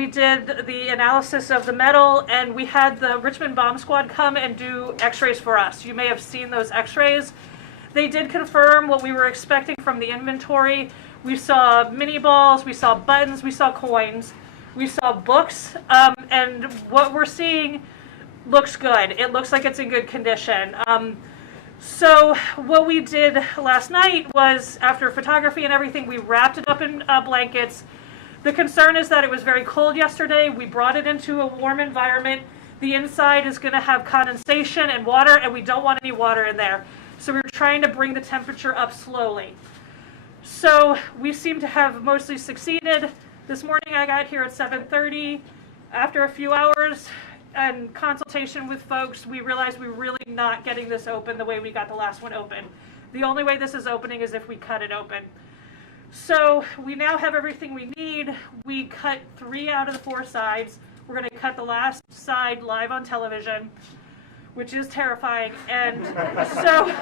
we did the analysis of the metal, and we had the Richmond Bomb Squad come and do x-rays for us. You may have seen those x-rays. They did confirm what we were expecting from the inventory. We saw mini balls, we saw buttons, we saw coins, we saw books, and what we're seeing looks good. It looks like it's in good condition. So what we did last night was, after photography and everything, we wrapped it up in blankets. The concern is that it was very cold yesterday. We brought it into a warm environment. The inside is going to have condensation and water, and we don't want any water in there. So we're trying to bring the temperature up slowly. So we seem to have mostly succeeded. This morning I got here at 7:30. After a few hours and consultation with folks, we realized we were really not getting this open the way we got the last one open. The only way this is opening is if we cut it open. So we now have everything we need. We cut 3 out of the 4 sides. We're going to cut the last side live on television, which is terrifying. And so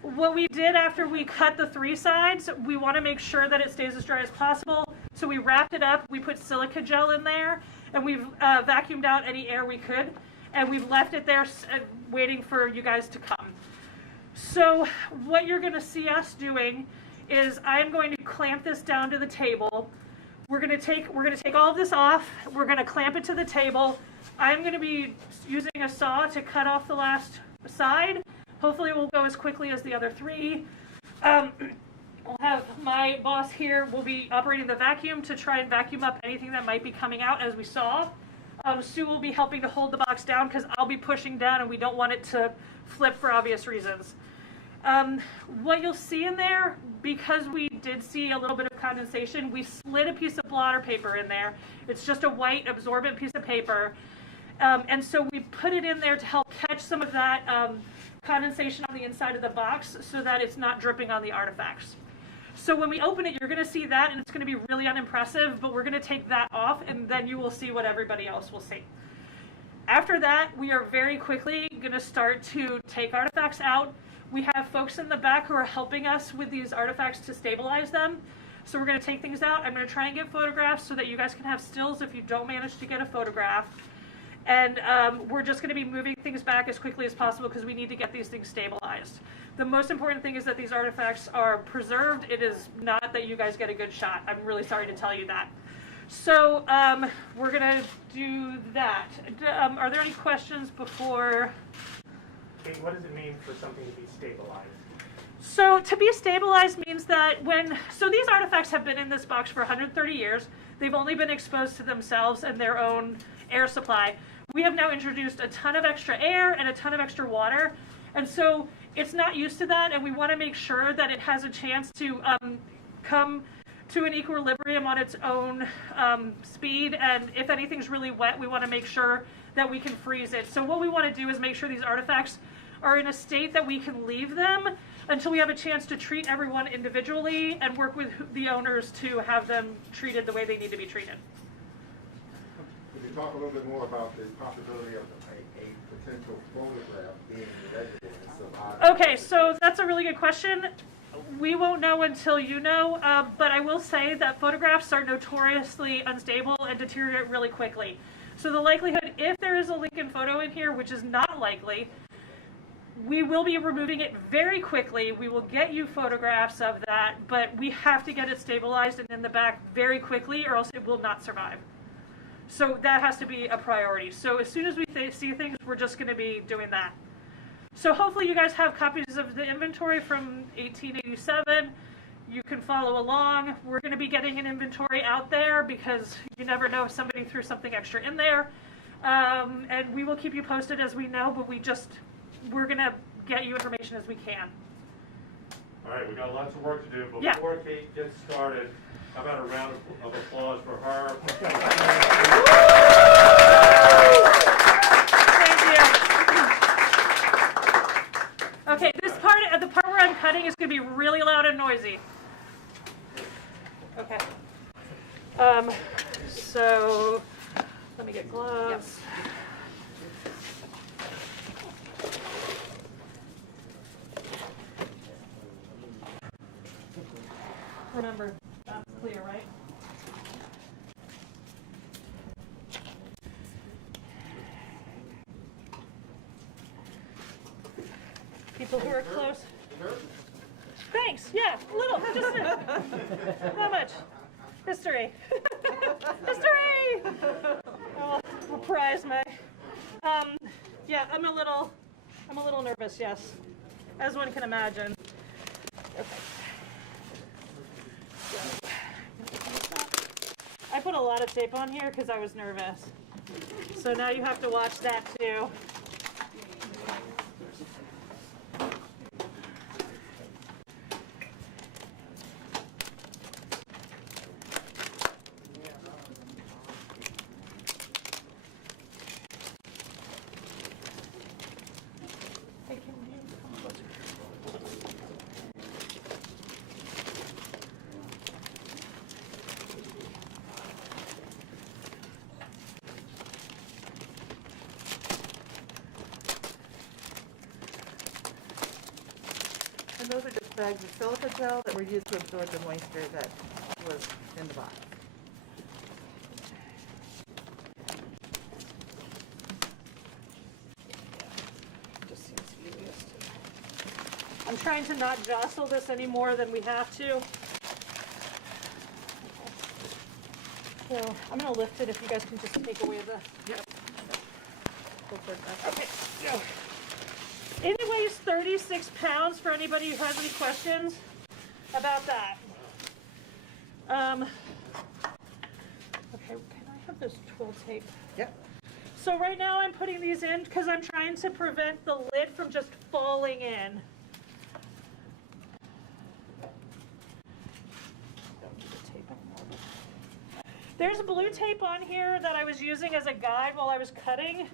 what we did after we cut the 3 sides, we want to make sure that it stays as dry as possible. So we wrapped it up, we put silica gel in there, and we've vacuumed out any air we could, and we've left it there waiting for you guys to come. So what you're going to see us doing is I'm going to clamp this down to the table. We're going to take all of this off. We're going to clamp it to the table. I'm going to be using a saw to cut off the last side. Hopefully it will go as quickly as the other 3. I'll have my boss here will be operating the vacuum to try and vacuum up anything that might be coming out, as we saw. Sue will be helping to hold the box down because I'll be pushing down and we don't want it to flip for obvious reasons. What you'll see in there, because we did see a little bit of condensation, we slid a piece of blotter paper in there. It's just a white absorbent piece of paper. And so we put it in there to help catch some of that condensation on the inside of the box so that it's not dripping on the artifacts. So when we open it, you're going to see that, and it's going to be really unimpressive, but we're going to take that off, and then you will see what everybody else will see. After that, we are very quickly going to start to take artifacts out. We have folks in the back who are helping us with these artifacts to stabilize them. So we're going to take things out. I'm going to try and get photographs so that you guys can have stills if you don't manage to get a photograph. And we're just going to be moving things back as quickly as possible because we need to get these things stabilized. The most important thing is that these artifacts are preserved. It is not that you guys get a good shot. I'm really sorry to tell you that. So we're going to do that. Are there any questions before? Kate, what does it mean for something to be stabilized? So to be stabilized means that so these artifacts have been in this box for 130 years. They've only been exposed to themselves and their own air supply. We have now introduced a ton of extra air and a ton of extra water. And so it's not used to that, and we want to make sure that it has a chance to come to an equilibrium on its own speed. And if anything's really wet, we want to make sure that we can freeze it. So what we want to do is make sure these artifacts are in a state that we can leave them until we have a chance to treat everyone individually and work with the owners to have them treated the way they need to be treated. Could you talk a little bit more about the possibility of a potential photograph being legible and surviving? Okay, so that's a really good question. We won't know until you know, but I will say that photographs are notoriously unstable and deteriorate really quickly. So the likelihood, if there is a Lincoln photo in here, which is not likely, we will be removing it very quickly. We will get you photographs of that, but we have to get it stabilized and in the back very quickly, or else it will not survive. So that has to be a priority. So as soon as we see things, we're just going to be doing that. So hopefully you guys have copies of the inventory from 1887. You can follow along. We're going to be getting an inventory out there because you never know if somebody threw something extra in there. And we will keep you posted as we know, but we're going to get you information as we can. All right, we got lots of work to do, but before Kate gets started, how about a round of applause for her? Thank you. Okay, the part where I'm cutting is going to be really loud and noisy. Okay. So let me get gloves. Remember, that's clear, right? We're close. Thanks. Yeah, a little. Just not much. History. History. I'll prize my. Yeah, I'm a little nervous. Yes, as one can imagine. Okay. I put a lot of tape on here because I was nervous. So now you have to watch that too. Hey, can you come closer? And those are just bags of silica gel that were used to absorb the moisture that was in the box. Just seems easiest. I'm trying to not jostle this any more than we have to. So I'm going to lift it if you guys can just take away the. Yep. Okay. Go. It weighs 36 pounds for anybody who has any questions about that. Okay, can I have this twill tape? Yep. So right now I'm putting these in because I'm trying to prevent the lid from just falling in. Don't need the tape anymore. There's blue tape on here that I was using as a guide while I was cutting.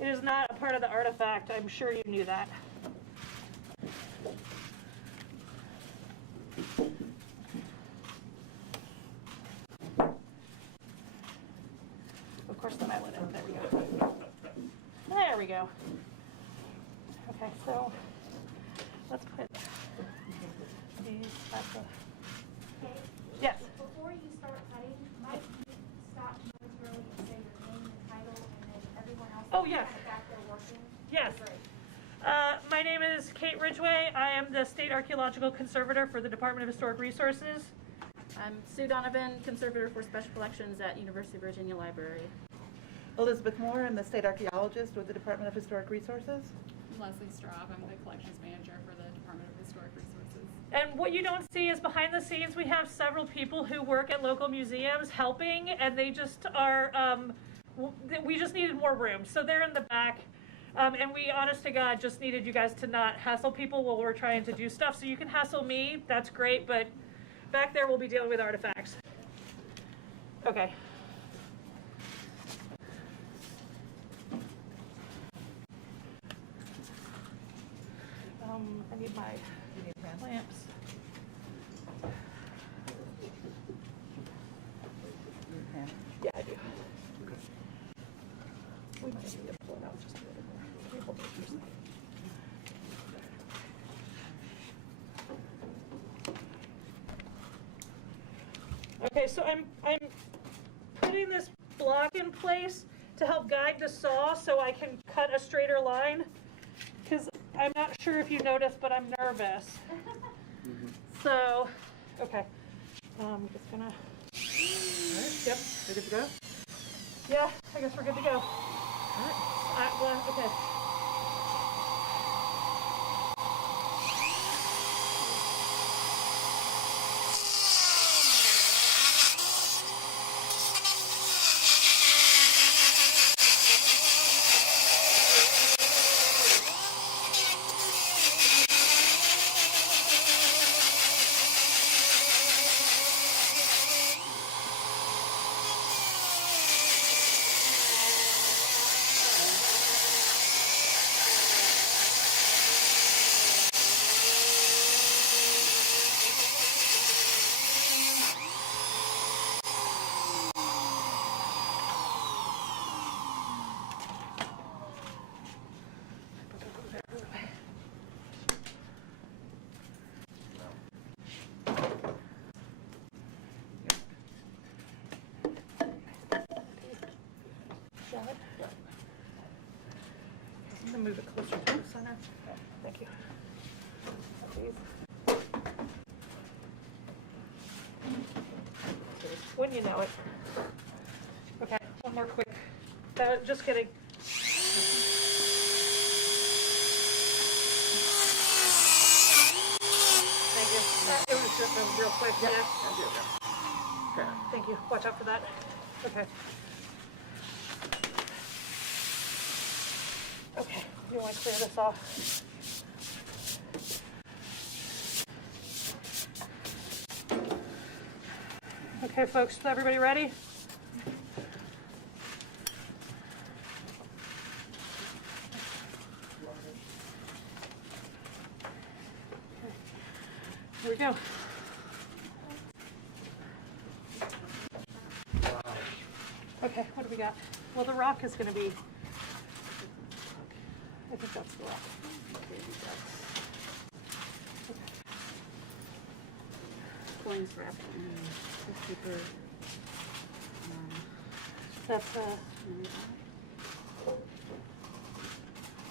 It is not a part of the artifact. I'm sure you knew that. Of course, then I let it. There we go. There we go. Okay, so let's put these at the. Okay. Yes. Before you start cutting, might you stop momentarily and say your name and title, and then everyone else Oh, is yes. kind of back there working? Yes. Great. My name is Kate Ridgway. I am the State Archaeological Conservator for the Department of Historic Resources. I'm Sue Donovan, Conservator for Special Collections at University of Virginia Library. Elizabeth Moore, I'm the State Archaeologist with the Department of Historic Resources. Leslie Straub, I'm the Collections Manager for the Department of Historic Resources. And what you don't see is behind the scenes, we have several people who work at local museums helping, and they just are, we just needed more room. So they're in the back. And we, honest to God, just needed you guys to not hassle people while we're trying to do stuff. So you can hassle me, that's great, but back there we'll be dealing with artifacts. Okay. I need my lamps. Yeah, I do. We might need to pull it out just a little more. Can you hold it for a second? Okay, so I'm putting this block in place to help guide the saw so I can cut a straighter line. Because I'm not sure if you noticed, but I'm nervous. So, okay. I'm just gonna. All right, yep, we're good to go? Yeah, I guess we're good to go. All right. Well, okay. I'm gonna move it closer to the center. there? Thank you. Please. Wouldn't you know it? Okay, one more quick. Just kidding. Thank you. It was just a real quick. Yeah. Thank you. Watch out for that. Okay. Okay. You want to clear this off? Okay, folks. Everybody ready? Here we go. Okay, what do we got? Well, the rock is going to be, I think that's the rock. Coins wrapped in the super.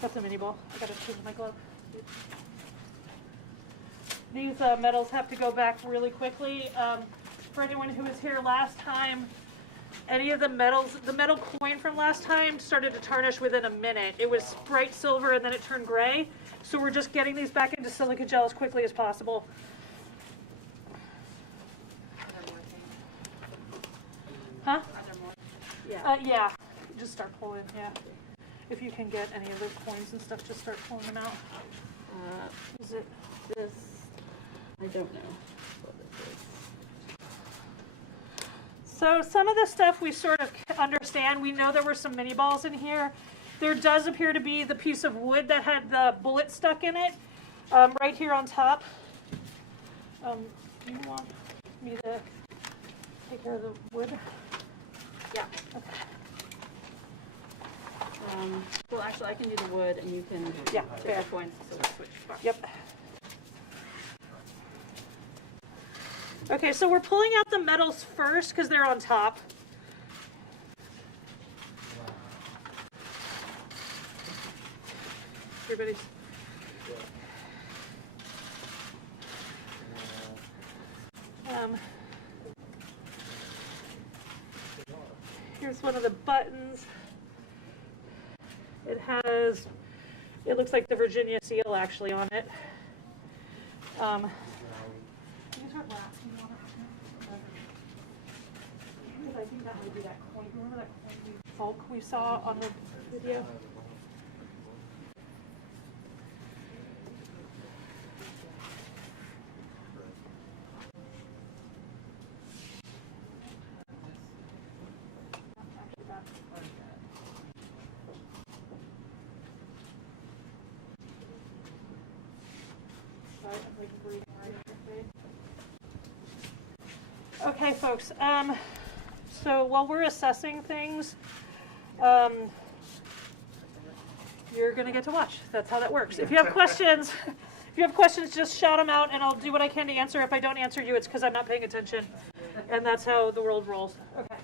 That's a mini ball. I got to change my glove. These metals have to go back really quickly. For anyone who was here last time, any of the metals, the metal coin from last time started to tarnish within a minute. It was bright silver and then it turned gray. So we're just getting these back into silica gel as quickly as possible. Huh? Yeah. Just start pulling, yeah. If you can get any of those coins and stuff, just start pulling them out. Is it This, I don't know what this is. So some of this stuff we sort of understand. We know there were some mini balls in here. There does appear to be the piece of wood that had the bullet stuck in it, right here on top. You want me to take care of the wood? Yeah. Okay. Well, actually, I can do the wood, and you can Yeah, take fair. the coins. So we'll switch spots. Yep. Okay, so we're pulling out the metals first because they're on top. Everybody's. Here's one of the buttons. It looks like the Virginia seal actually on it. These are black. Because I think that might be that coin. Remember that coin folk we saw on the video? Okay, folks. So while we're assessing things, you're going to get to watch. That's how that works. If you have questions, just shout them out, and I'll do what I can to answer. If I don't answer you, it's because I'm not paying attention, and that's how the world rolls. Okay.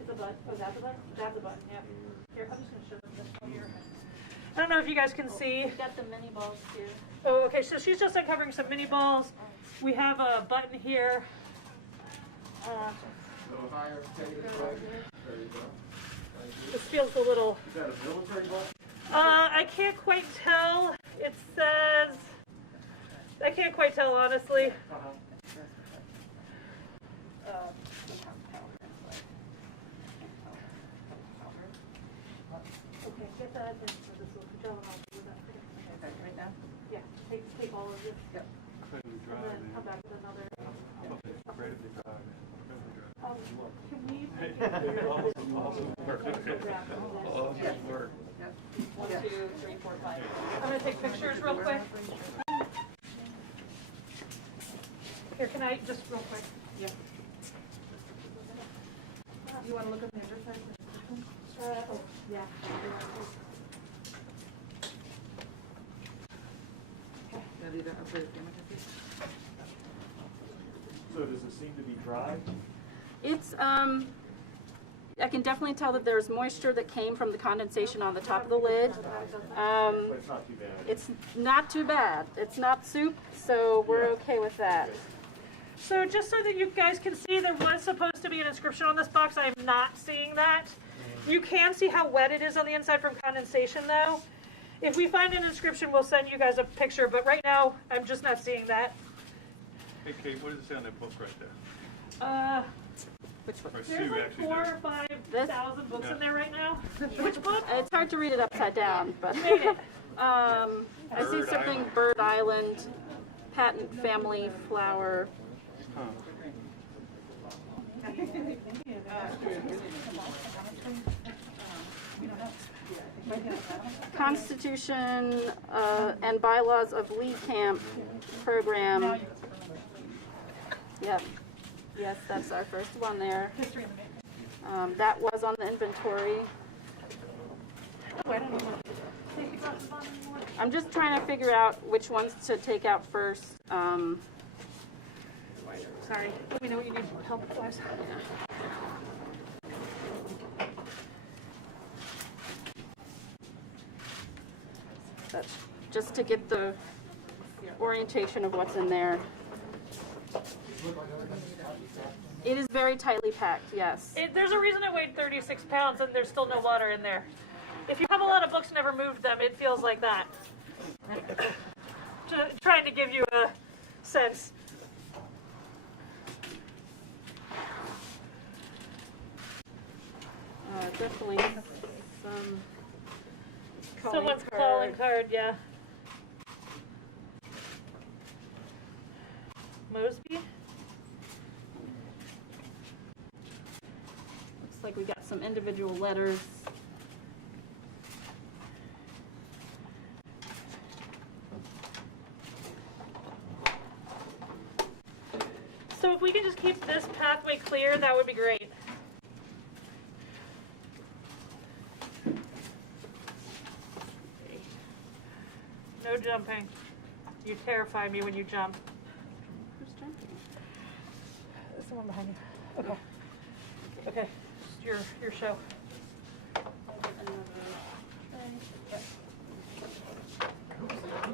It's a button. Oh, that's a button. That's a button. Yeah. Here, I'm just going to show them this one here. I don't know if you guys can see. We've got the mini balls too. Oh, okay, so she's just uncovering some mini balls. We have a button here. Little higher, take it right there. There you go. Thank you. This feels a little. Is that a military ball? I can't quite tell. It says. I can't quite tell, honestly. Okay, get that into this little gel and I'll do that. Okay, right now? Yeah, take all of this. Yep. And then come back with another. Can we make it clear? One, two, three, four, five. I'm gonna take pictures real quick. Here, can I just real quick? Yeah. You want to look at the other side? Oh, yeah. So does it seem to be dry? It's I can definitely tell that there's moisture that came from the condensation on the top of the lid. But it's not too bad. It's not too bad. It's not soup, so we're okay with that. So just so that you guys can see, there was supposed to be an inscription on this box. I am not seeing that. You can see how wet it is on the inside from condensation though. If we find an inscription, we'll send you guys a picture, but right now, I'm just not seeing that. Hey Kate, what does it say on that book right there? Which one? Or There's Sue like actually 4,000 did. or 5,000 books in there right now. Which book? It's hard to read it upside down, but Made it. I see Bird something Island. Bird Island, patent family flower. Constitution and bylaws of Lee Camp program. Yep. Yes, that's our first one there. That was on the inventory. I'm just trying to figure out which ones to take out first. Sorry. Let me know what you need help with. That's just to get the orientation of what's in there. It is very tightly packed, yes. There's a reason it weighed 36 pounds and there's still no water in there. If you have a lot of books and never moved them, it feels like that. Trying to give you a sense. Definitely some Someone's calling card, yeah. Mosby? Looks like we got some individual letters. So if we can just keep this pathway clear, that would be great. No jumping. You terrify me when you jump. Who's jumping? There's someone behind you. Okay. Okay. Your show. Who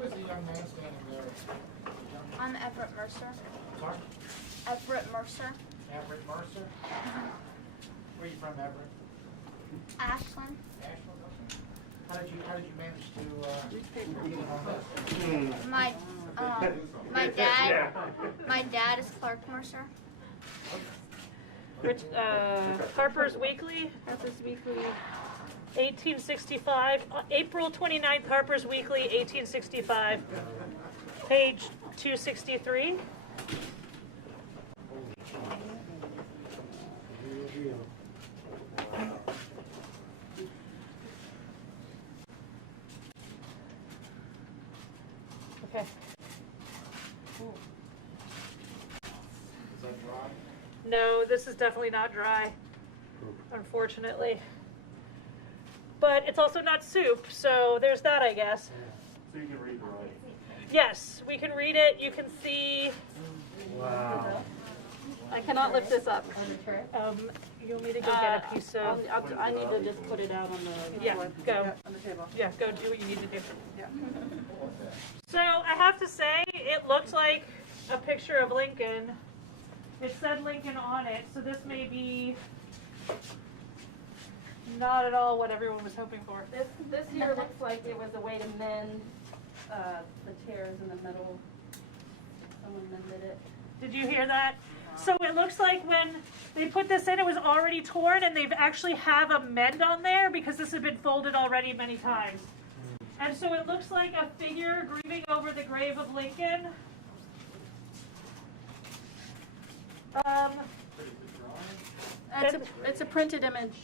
is the young man standing there? I'm Everett Mercer. Sorry? Everett Mercer. Everett Mercer? Where are you from, Everett? Ashland. Ashland, okay. How did you manage to, get on this? My dad is Clark Mercer. Harper's Weekly, Harper's Weekly. 1865. April 29th, Harper's Weekly, 1865. Page 263. Okay. Is that dry? No, this is definitely not dry, unfortunately. But it's also not soup, so there's that, I guess. So you can read the writing. Yes, we can read it. You can see. Wow. I cannot lift this up. You'll need to go get a piece of. I need to just put it out on the Yeah, floor. go. On the table. Yeah, go do what you need to do. Yeah. So I have to say, it looked like a picture of Lincoln. It said Lincoln on it, so this may be not at all what everyone was hoping for. This here looks like it was a way to mend the tears in the middle. Someone mended it. Did you hear that? So it looks like when they put this in, it was already torn, and they've actually have a mend on there because this had been folded already many times. And so it looks like a figure grieving over the grave of Lincoln. It's a printed image.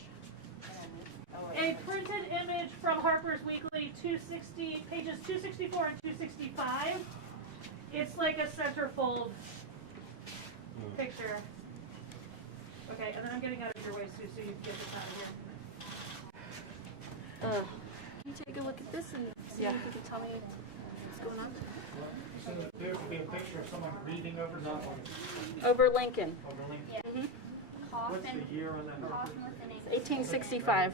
A printed image from Harper's Weekly, 260, pages 264 and 265. It's like a centerfold picture. Okay, and then I'm getting out of your way, Sue, so you can get this out of here. Can you take a look at this and see if you can tell me what's going on? So there appears to be a picture of someone reading over something. Over Lincoln. Over Lincoln. Yeah. What's the year on that? Coffin with an 1865.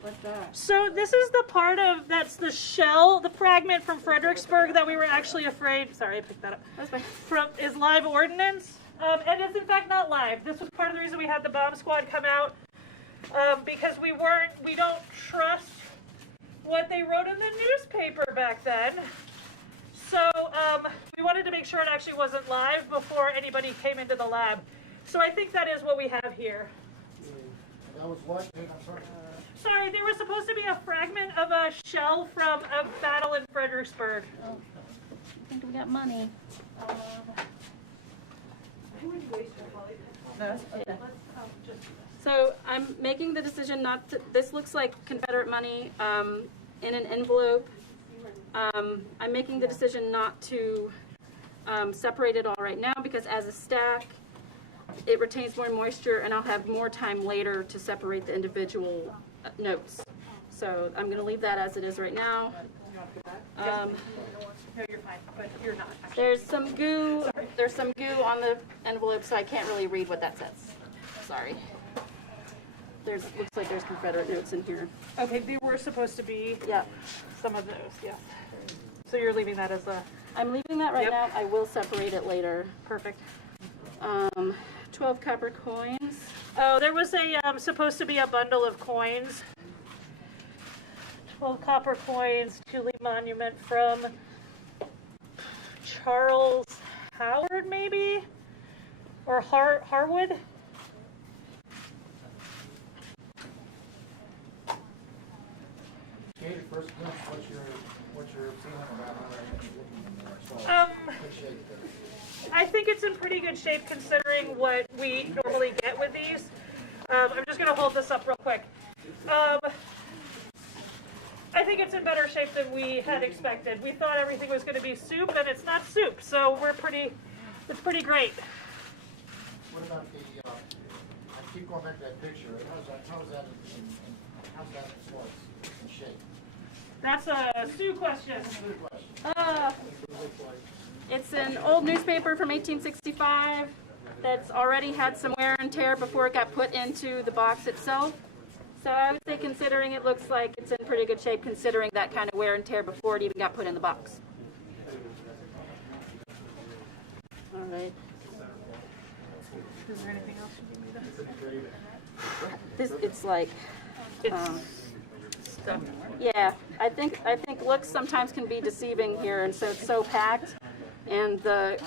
What's that? So this is the part of, that's the shell, the fragment from Fredericksburg that we were actually afraid, sorry, I picked that up, That's fine. from, is live ordnance. And it's in fact not live. This was part of the reason we had the bomb squad come out, because we don't trust what they wrote in the newspaper back then. So we wanted to make sure it actually wasn't live before anybody came into the lab. So I think that is what we have here. That was what? I'm sorry. Sorry, there was supposed to be a fragment of a shell from a battle in Fredericksburg. I think we got money. No? Okay. So I'm making the decision not to, this looks like Confederate money in an envelope. I'm making the decision not to separate it all right now because as a stack, it retains more moisture and I'll have more time later to separate the individual notes. So I'm going to leave that as it is right now. No, you're fine, but you're not. Actually. There's some goo. There's some goo on the envelope, so I can't really read what that says. Sorry. Looks like there's Confederate notes in here. Okay, there were supposed to be Yeah. some of those, yes. So you're leaving that as a I'm leaving that right Yep. now. I will separate it later. perfect. 12 copper coins. Oh, there was a supposed to be a bundle of coins. 12 copper coins, Tully monument from Charles Howard, maybe? Or Harwood? Katie, first glimpse, what's your feeling about how that is looking in there? So, good shape there. I think it's in pretty good shape considering what we normally get with these. I'm just going to hold this up real quick. I think it's in better shape than we had expected. We thought everything was going to be soup, and it's not soup, so it's pretty great. What about the, I keep going back to that picture, how's that as far as in shape? That's a Sue question. Good question. It's an old newspaper from 1865 that's already had some wear and tear before it got put into the box itself. So I would say considering it looks like it's in pretty good shape considering that kind of wear and tear before it even got put in the box. All right. Is there anything else you need me to? It's like, Stuff. yeah, I think looks sometimes can be deceiving here, and so it's so packed, and the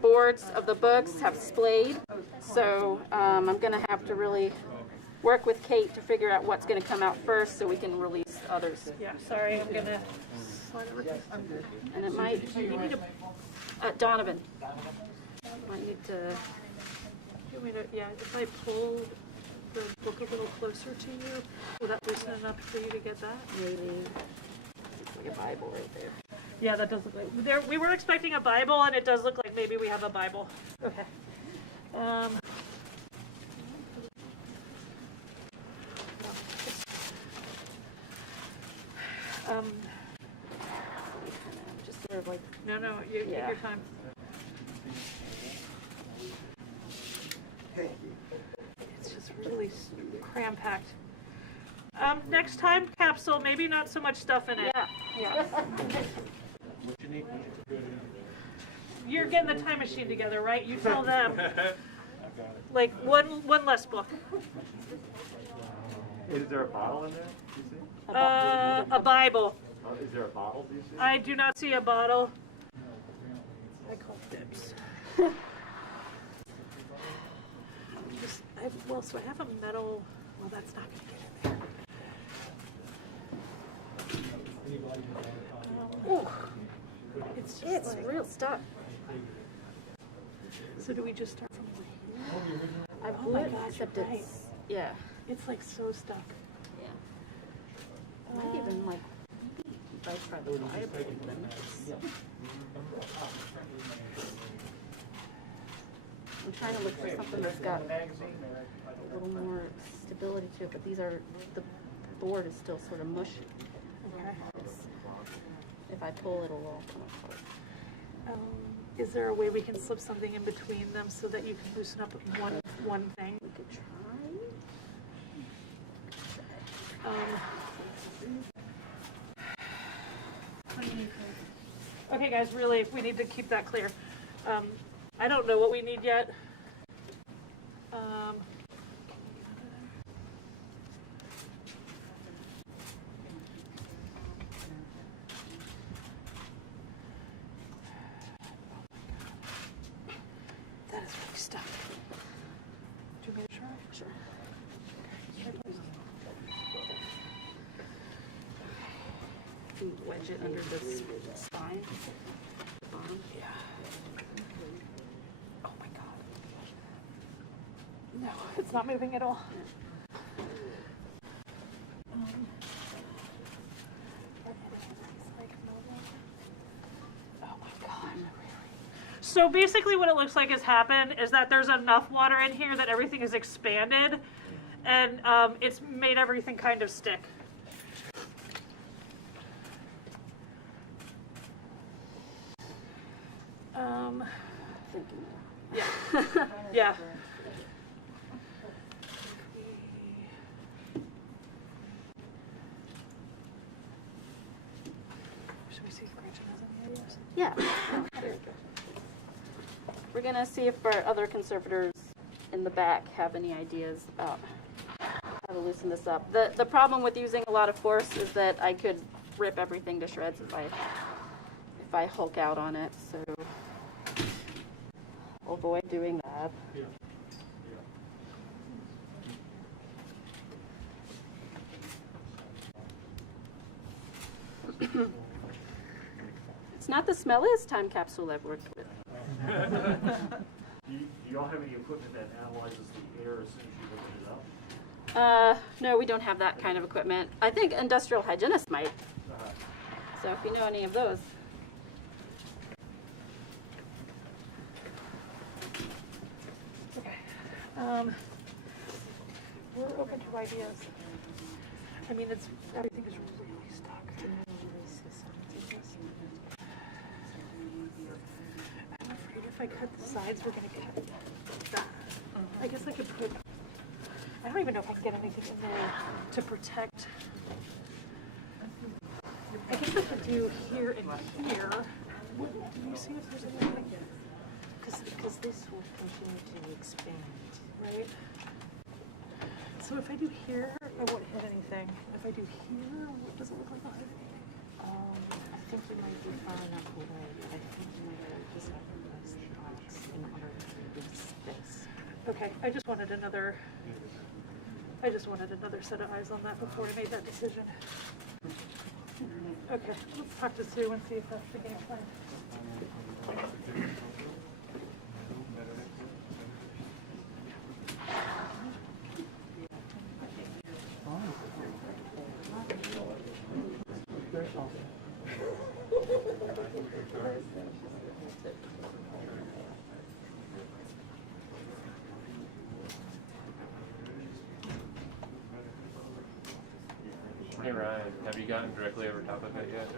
boards of the books have splayed, so I'm gonna have to really work with Kate to figure out what's gonna come out first, so we can release others. Yeah, sorry, I'm gonna. And it might, you need a Donovan. Might need to. Yeah, if I pull the book a little closer to you, will that loosen enough for you to get that? Maybe it's like a Bible right there. Yeah, that does look like. We were expecting a Bible, and it does look like maybe we have a Bible. Okay. Just sort of like, No, you take Yeah. your time. It's just really cram-packed. Next time, capsule, maybe not so much stuff in it. yeah. You're getting the time machine together, right? You tell them. Like, one less book. Is there a bottle in there, do you see? A Bible. Is there a bottle, do you see? I do not see a bottle. I call dibs. So I have a metal. Well, that's not going to get in there. Ooh, it's just Real stuff. So do we just start from here? I Oh my would, gosh, except you're right. it's, yeah. It's like so stuck. Yeah. Might even like, if I try the Bible even. I'm trying to look for something that's got a little more stability to it, but the board is still sort of mushy. Okay. If I pull, it'll all come apart. Is there a way we can slip something in between them so that you can loosen up one thing? We could try. Okay, guys, really, we need to keep that clear. I don't know what we need yet. That is really stuck. Do you want me to try? Sure. You can wedge it under the spine. The bottom. Yeah. Oh my god. No, it's not moving at all. Oh my god. So basically what it looks like has happened is that there's enough water in here that everything is expanded and it's made everything kind of stick. Yeah. Yeah. Should we see if Gretchen has any ideas? Yeah. There you go. We're gonna see if our other conservators in the back have any ideas about how to loosen this up. The problem with using a lot of force is that I could rip everything to shreds if I hulk out on it. So I'll avoid doing that. It's not the smelliest time capsule I've worked with. Do you all have any equipment that analyzes the air as soon as you open it up? No, we don't have that kind of equipment. I think industrial hygienists might. So if you know any of those. Okay. We're open to ideas. I mean, everything is really stuck. I'm afraid if I cut the sides, we're gonna cut that. I guess I could put. I don't even know if I can get anything in there to protect. I guess I could do here and here. Can you see if there's anything? Because this will continue to expand. Right? So if I do here, I won't hit anything. If I do here, what does it look like I'll hit anything? I think we might be far enough away, but I think we might just have to place the box in order to reduce this. Okay, I just wanted another set of eyes on that before I made that decision. Okay, let's talk to Sue and see if that's the game plan. Hey Ryan, have you gotten directly over top of it yet?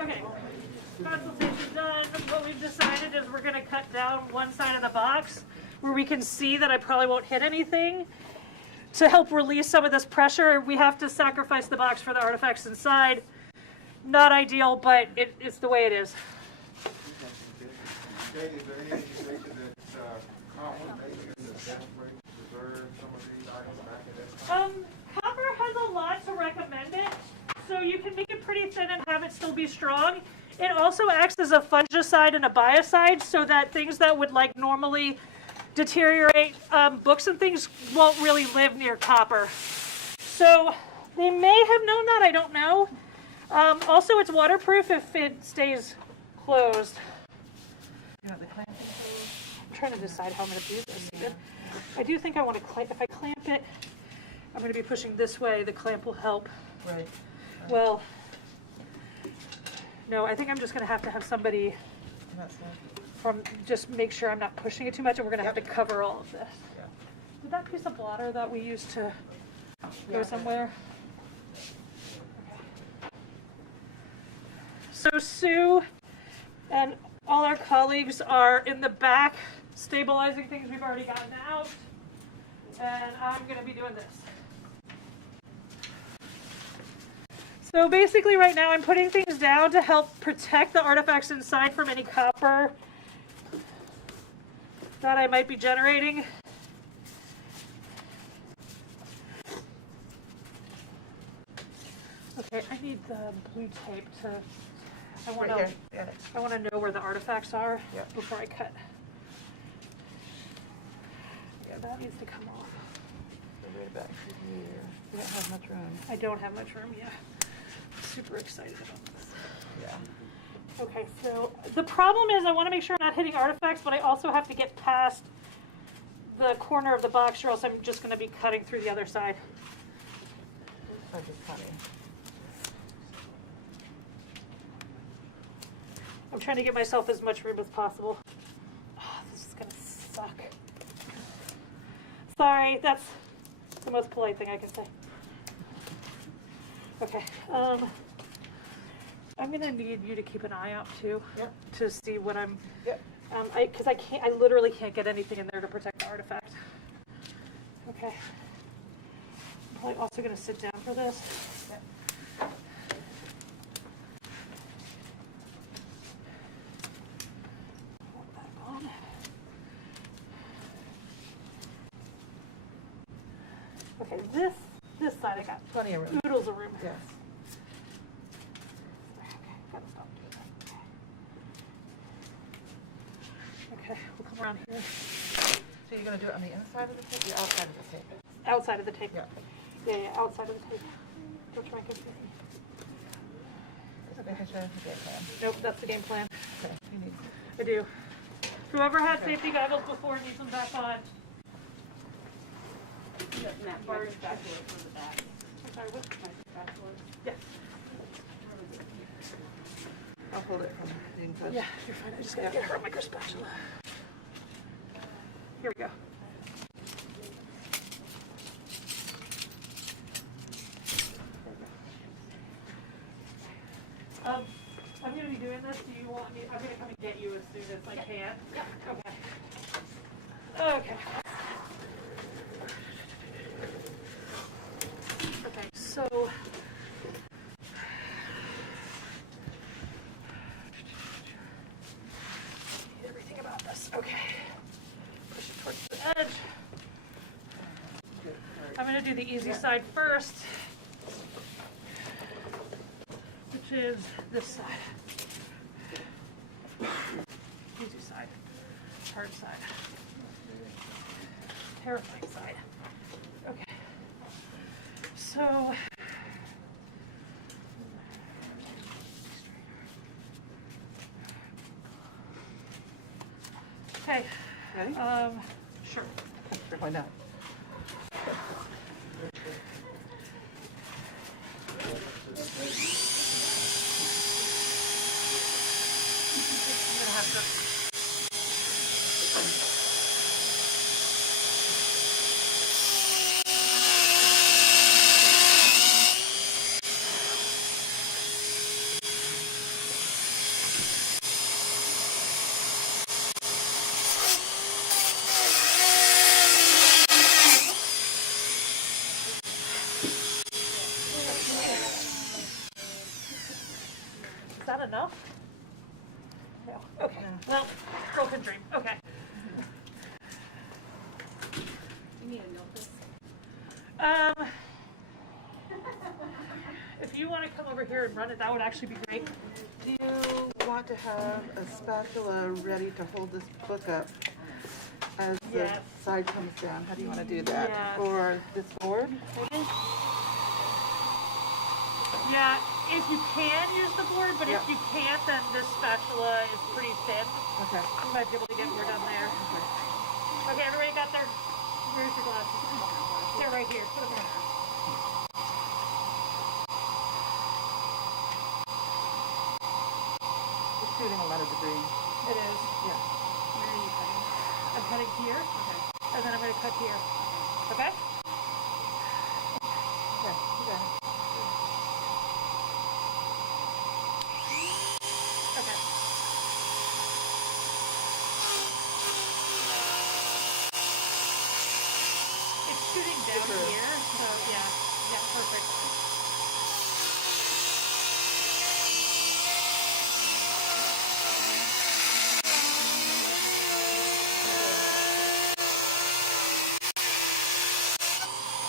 Okay, consultation done. What we've decided is we're gonna cut down one side of the box where we can see that I probably won't hit anything. To help release some of this pressure, we have to sacrifice the box for the artifacts inside. Not ideal, but it's the way it is. Kate, is there any indication that common maybe in the best way to preserve some of these items back in that? Copper has a lot to recommend it, so you can make it pretty thin and have it still be strong. It also acts as a fungicide and a biocide, so that things that would like normally deteriorate, books and things won't really live near copper. So they may have known that, I don't know. Also, it's waterproof if it stays closed. You want the clamp? I'm trying to decide how I'm going to do this. I do think I want to clamp. If I clamp it, I'm going to be pushing this way. The clamp will help. Right. Well, no, I think I'm just going to have somebody That's it. from just make sure I'm not pushing it too much, and we're going to have to cover all of this. Yeah. Did that piece of blotter that we used to go somewhere? Okay. So Sue and all our colleagues are in the back stabilizing things we've already gotten out, and I'm going to be doing this. So basically right now I'm putting things down to help protect the artifacts inside from any copper that I might be generating. Okay, I need the blue tape to, I want Right to here. Got it. I want to know where the artifacts are Yep. before I cut. Yeah, that needs to come off. So right back here. We don't have much room. I don't have much room, yeah. Super excited about this. Yeah. Okay, so the problem is I want to make sure I'm not hitting artifacts, but I also have to get past the corner of the box, or else I'm just going to be cutting through the other side. Oh, just funny. I'm trying to give myself as much room as possible. Oh, this is going to suck. Sorry, that's the most polite thing I can say. Okay, I'm going to need you to keep an eye out too, Yep. to see what I'm, Yep. because I literally can't get anything in there to protect the artifact. Okay. I'm probably also going to sit down for this. Yep. Hold that on. Okay, this side I got Plenty of room. oodles of room. Yes. Okay, gotta stop doing that. Okay, we'll come around here. So you're gonna do it on the inside of the tape, or outside of the tape? Outside of the tape. Yeah. Yeah, outside of the tape. Don't try and confuse me. Just making sure it's the game plan. Nope, that's the game plan. Okay. You need. I do. Whoever had safety goggles before needs them back on. Matt, my spatula for the back. I'm sorry, what? My spatula. Yeah. I'll hold it from the inside. Yeah, you're fine. I just gotta get her a micro spatula. Here we go. I'm gonna be doing this. Do you want me? I'm gonna come and get you as soon as I can. Yep. Okay. Okay. Okay. So. Everything about this. Okay. Push it towards the edge. I'm gonna do the easy side first, which is this side. Easy side, hard side, terrifying side. Okay. So. Okay. Ready? Sure. Why not? I'm gonna have to. Is that enough? No. Okay. Well, girl can dream. Okay. You need to note this. If if you want to come over here and run it, that would actually be great. Do you want to have a spatula ready to hold this book up as the Yes. side comes down? How do you want to do that? Yes. Or this board, maybe? Yeah, if you can use the board, but Yeah. if you can't, then this spatula is pretty thin. Okay. You might be able to get more done there. Okay, everybody got their, where's your glasses? They're right here, put them there. It's shooting a lot of debris. It is. Yeah. Where are you cutting? I'm cutting here, Okay. and then I'm gonna cut here. Okay? Okay, you got it. Okay. It's shooting down Sure. here, so yeah, perfect.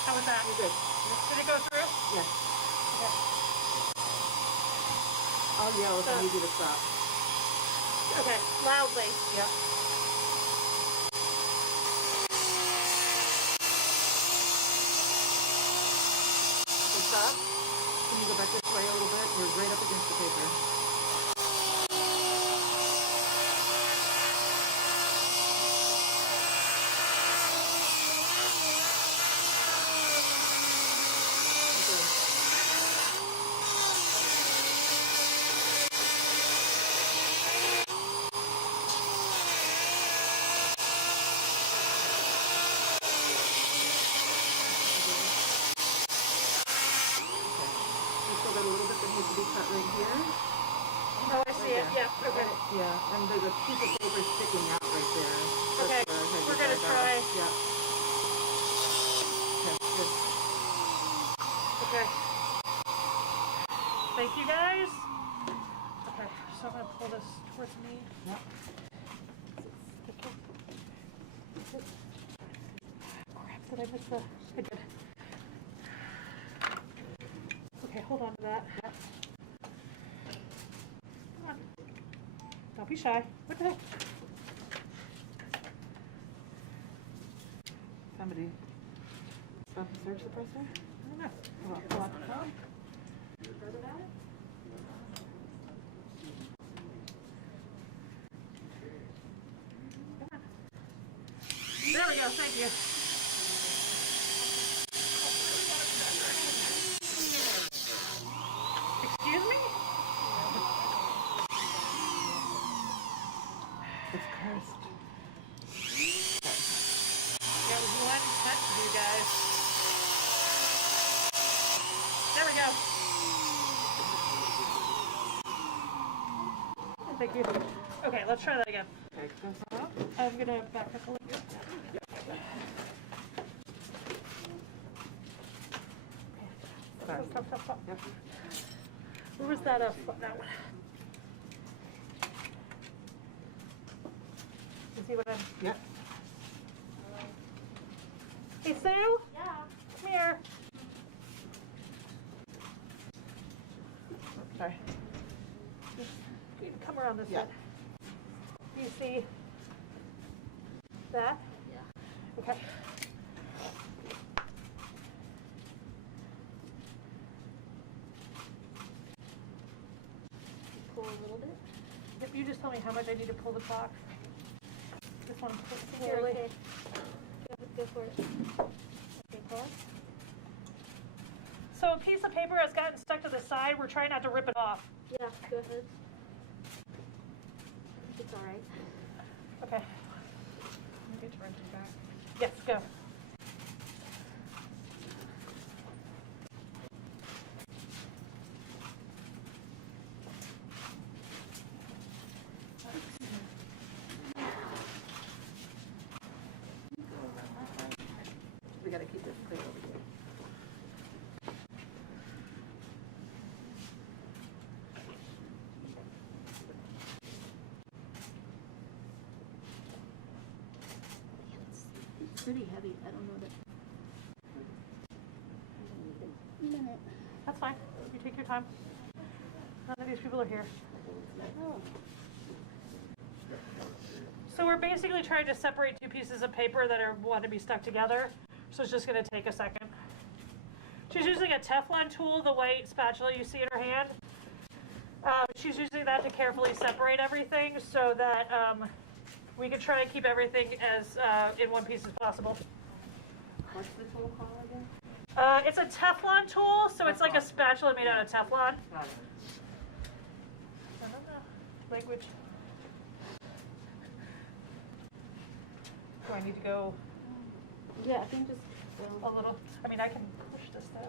How was that? You're good. Did it go through? Yes. Okay. I'll yell if I need you to stop. Okay, loudly. Yeah. So stop. Can you go back this way a little bit? We're right up against the paper. We still got a little bit that needs to be cut right here. Oh, I see it. there. Yeah, okay. Yeah, and there's a piece of paper sticking out right there. That's Okay, where I had we're you gonna drag try. off. Yeah. Okay, good. Okay. Thank you guys. Okay, so I'm gonna pull this towards me. Yep. Crap, did I miss the? I did. Okay, hold on to that. Yep. Come on. Don't be shy. What the heck? Somebody stop the surge suppressor? I don't know. Pull out the phone? There we go, thank you. Excuse me? It's cursed. Got one cut to do, guys. There we go. Thank you. Okay, let's try that again. Take this out. I'm gonna back up a little bit. Stop. Yep. Where was that? That one. You see what I'm? Yep. Hey, Sue. Yeah. Come here. Sorry. You can come around this Yeah. side. Do you see that? Yeah. Okay. Pull a little bit. Yep, you just tell me how much I need to pull the clock. This one, Here, slowly. okay. Go for it. Okay, pause. So a piece of paper has gotten stuck to the side. We're trying not to rip it off. Yeah, go ahead. It's all right. Okay. You get to run it back. Yes, go. We gotta keep this clear over here. It's pretty heavy. I don't know that. Minute. That's fine. You take your time. None of these people are here. So we're basically trying to separate two pieces of paper that want to be stuck together. So it's just going to take a second. She's using a Teflon tool, the white spatula you see in her hand. She's using that to carefully separate everything so that we can try and keep everything as in one piece as possible. What's the tool called again? It's a Teflon tool, so it's like a spatula made out of Teflon. Got it. I don't know. Language. Do I need to go Yeah, I think just a little? I mean, I can push this down.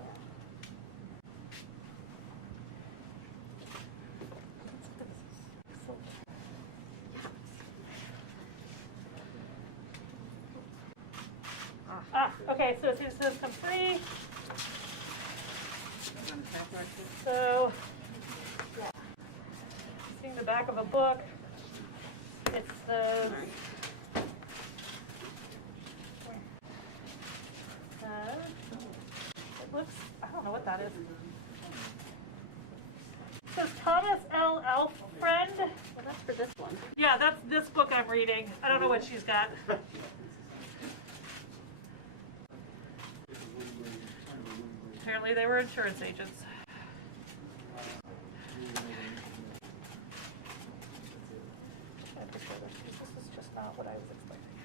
Okay, so it says come free. So, seeing the back of a book, it says, it looks, I don't know what that is. It says Thomas L. Alfred. well, that's for this one. Yeah, that's this book I'm reading. I don't know what she's got. Apparently they were insurance agents. I'm pretty sure this is just not what I was expecting.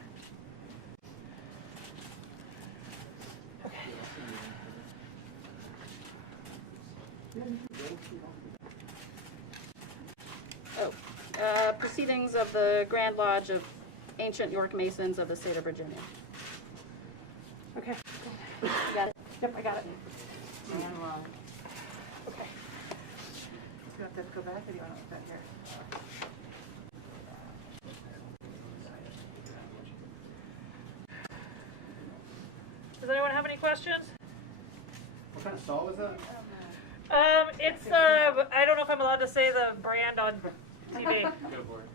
Oh, proceedings of the Grand Lodge of Ancient York Masons of the state of Virginia. Okay. You got it? Yep, I got it. And, Okay. you have to go back or do you want to put that here? Does anyone have any questions? What kind of saw was that? It's I don't know if I'm allowed to say the brand on TV. Go for it.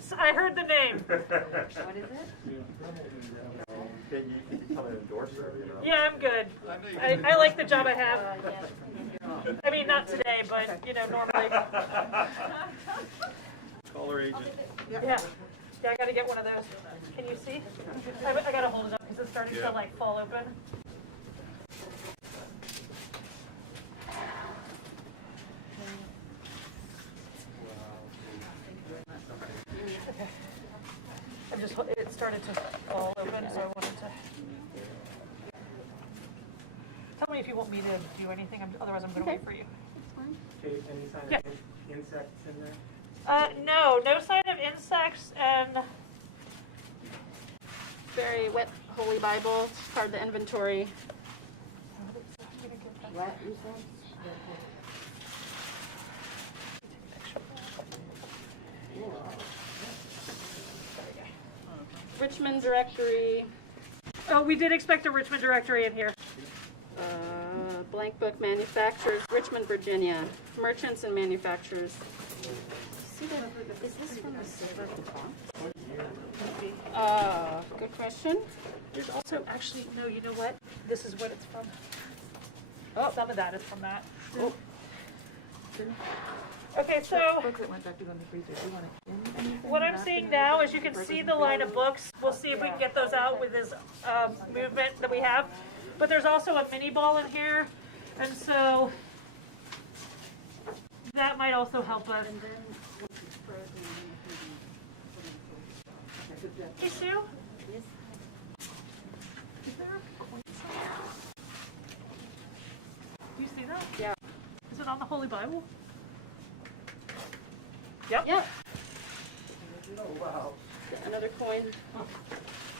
So I heard the name. What is it? Can you become an endorser, you know? Yeah, I'm good. I like the job I have. Yes. I mean, not today, but you know, normally. Caller agent. Yeah. Yeah, I gotta get one of those. Can you see? I gotta hold it up because it's starting to like fall open. It started to fall open, so I wanted to. Tell me if you want me to do anything, otherwise I'm gonna wait for you. Kate, any sign Yeah. of insects in there? No sign of insects, and Very wet Holy Bible, part of the inventory. What you said? Richmond directory, oh, we did expect a Richmond directory in here. blank book manufacturers, Richmond, Virginia, merchants and manufacturers. See that? Is this from the silver baton? Good question. There's also actually no. You know what? This is what it's from. Oh, some of that is from that. Oh. Okay, so Books that went back to go in the freezer. Do you want it in anything? what I'm Not seeing in now the is you can freezer? see the line of books. We'll see if we can get those out with this movement that we have. But there's also a mini ball in here, and so that might also help us. And then it's frozen. Hey, Sue? Yes. Is there a coin somewhere? Do you see that? Yeah. Is it on the Holy Bible? Yep. Yep. Oh, wow. Another coin.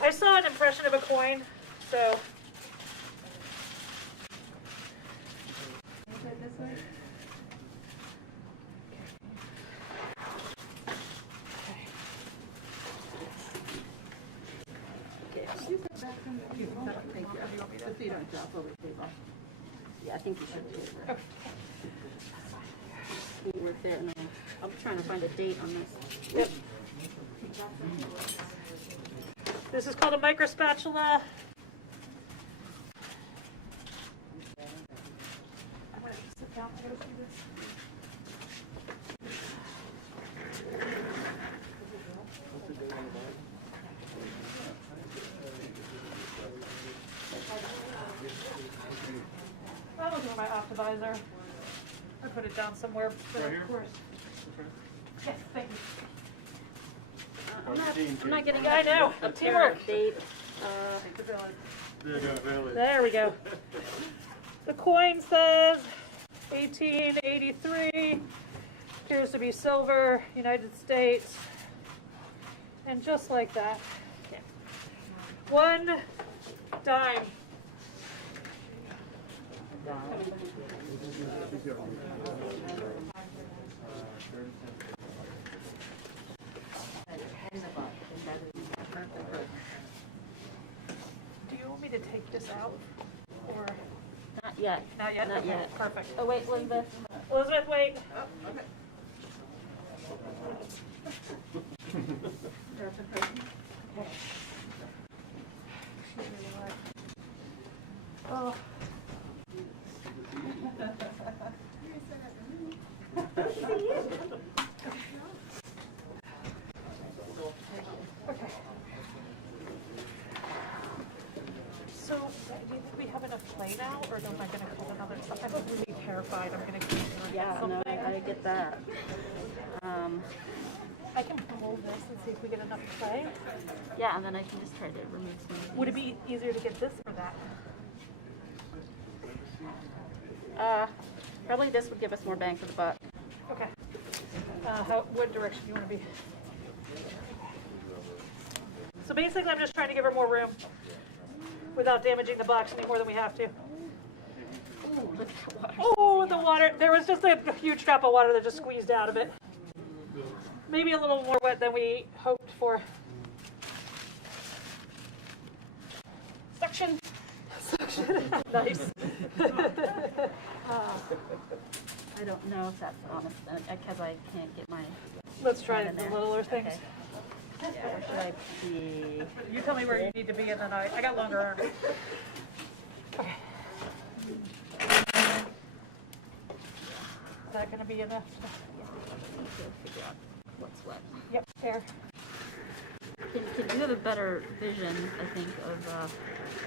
I saw an impression of a coin, so. Is it this way? Thank you. Just so you don't drop over the table. Yeah, I think you should do it. Can you work there? And I'll be trying to find a date on this. Yep. This is called a micro spatula. down. I gotta see this. I'm looking for my Optivisor. I put it down somewhere, but Right here? of course. Yes, thank you. I'm not getting I know, teamwork. date. There we go. The coin says 1883, appears to be silver, United States, and just like that, 1 dime. Do you want me to take this out, or? Not yet. Not yet? Not Okay, yet. Perfect. Oh, wait, Elizabeth. Elizabeth, wait. Oh. Okay. So, do you think we have enough play now, or am I going to call another? I'm really terrified. I'm going to keep doing Yeah, no, something. I get that. I can pull this and see if we get enough play. Yeah, and then I can just try to remove some of these. Would it be easier to get this or that? Probably this would give us more bang for the buck. Okay. What direction do you want to be? So basically, I'm just trying to give her more room without damaging the box any more than we have to. Ooh, look at the water. Oh, the water. There was just a huge drop of water that just squeezed out of it. Maybe a little more wet than we hoped for. Suction. Suction. Nice. I don't know if that's honest, because I can't get my... Let's try hand in the there. littler things. Okay. Or should I be... You tell me where you need to be, and then I got longer arms. Okay. Is that going to be enough? Figure out what's what. Yep, there. Can you have a better vision, I think, of...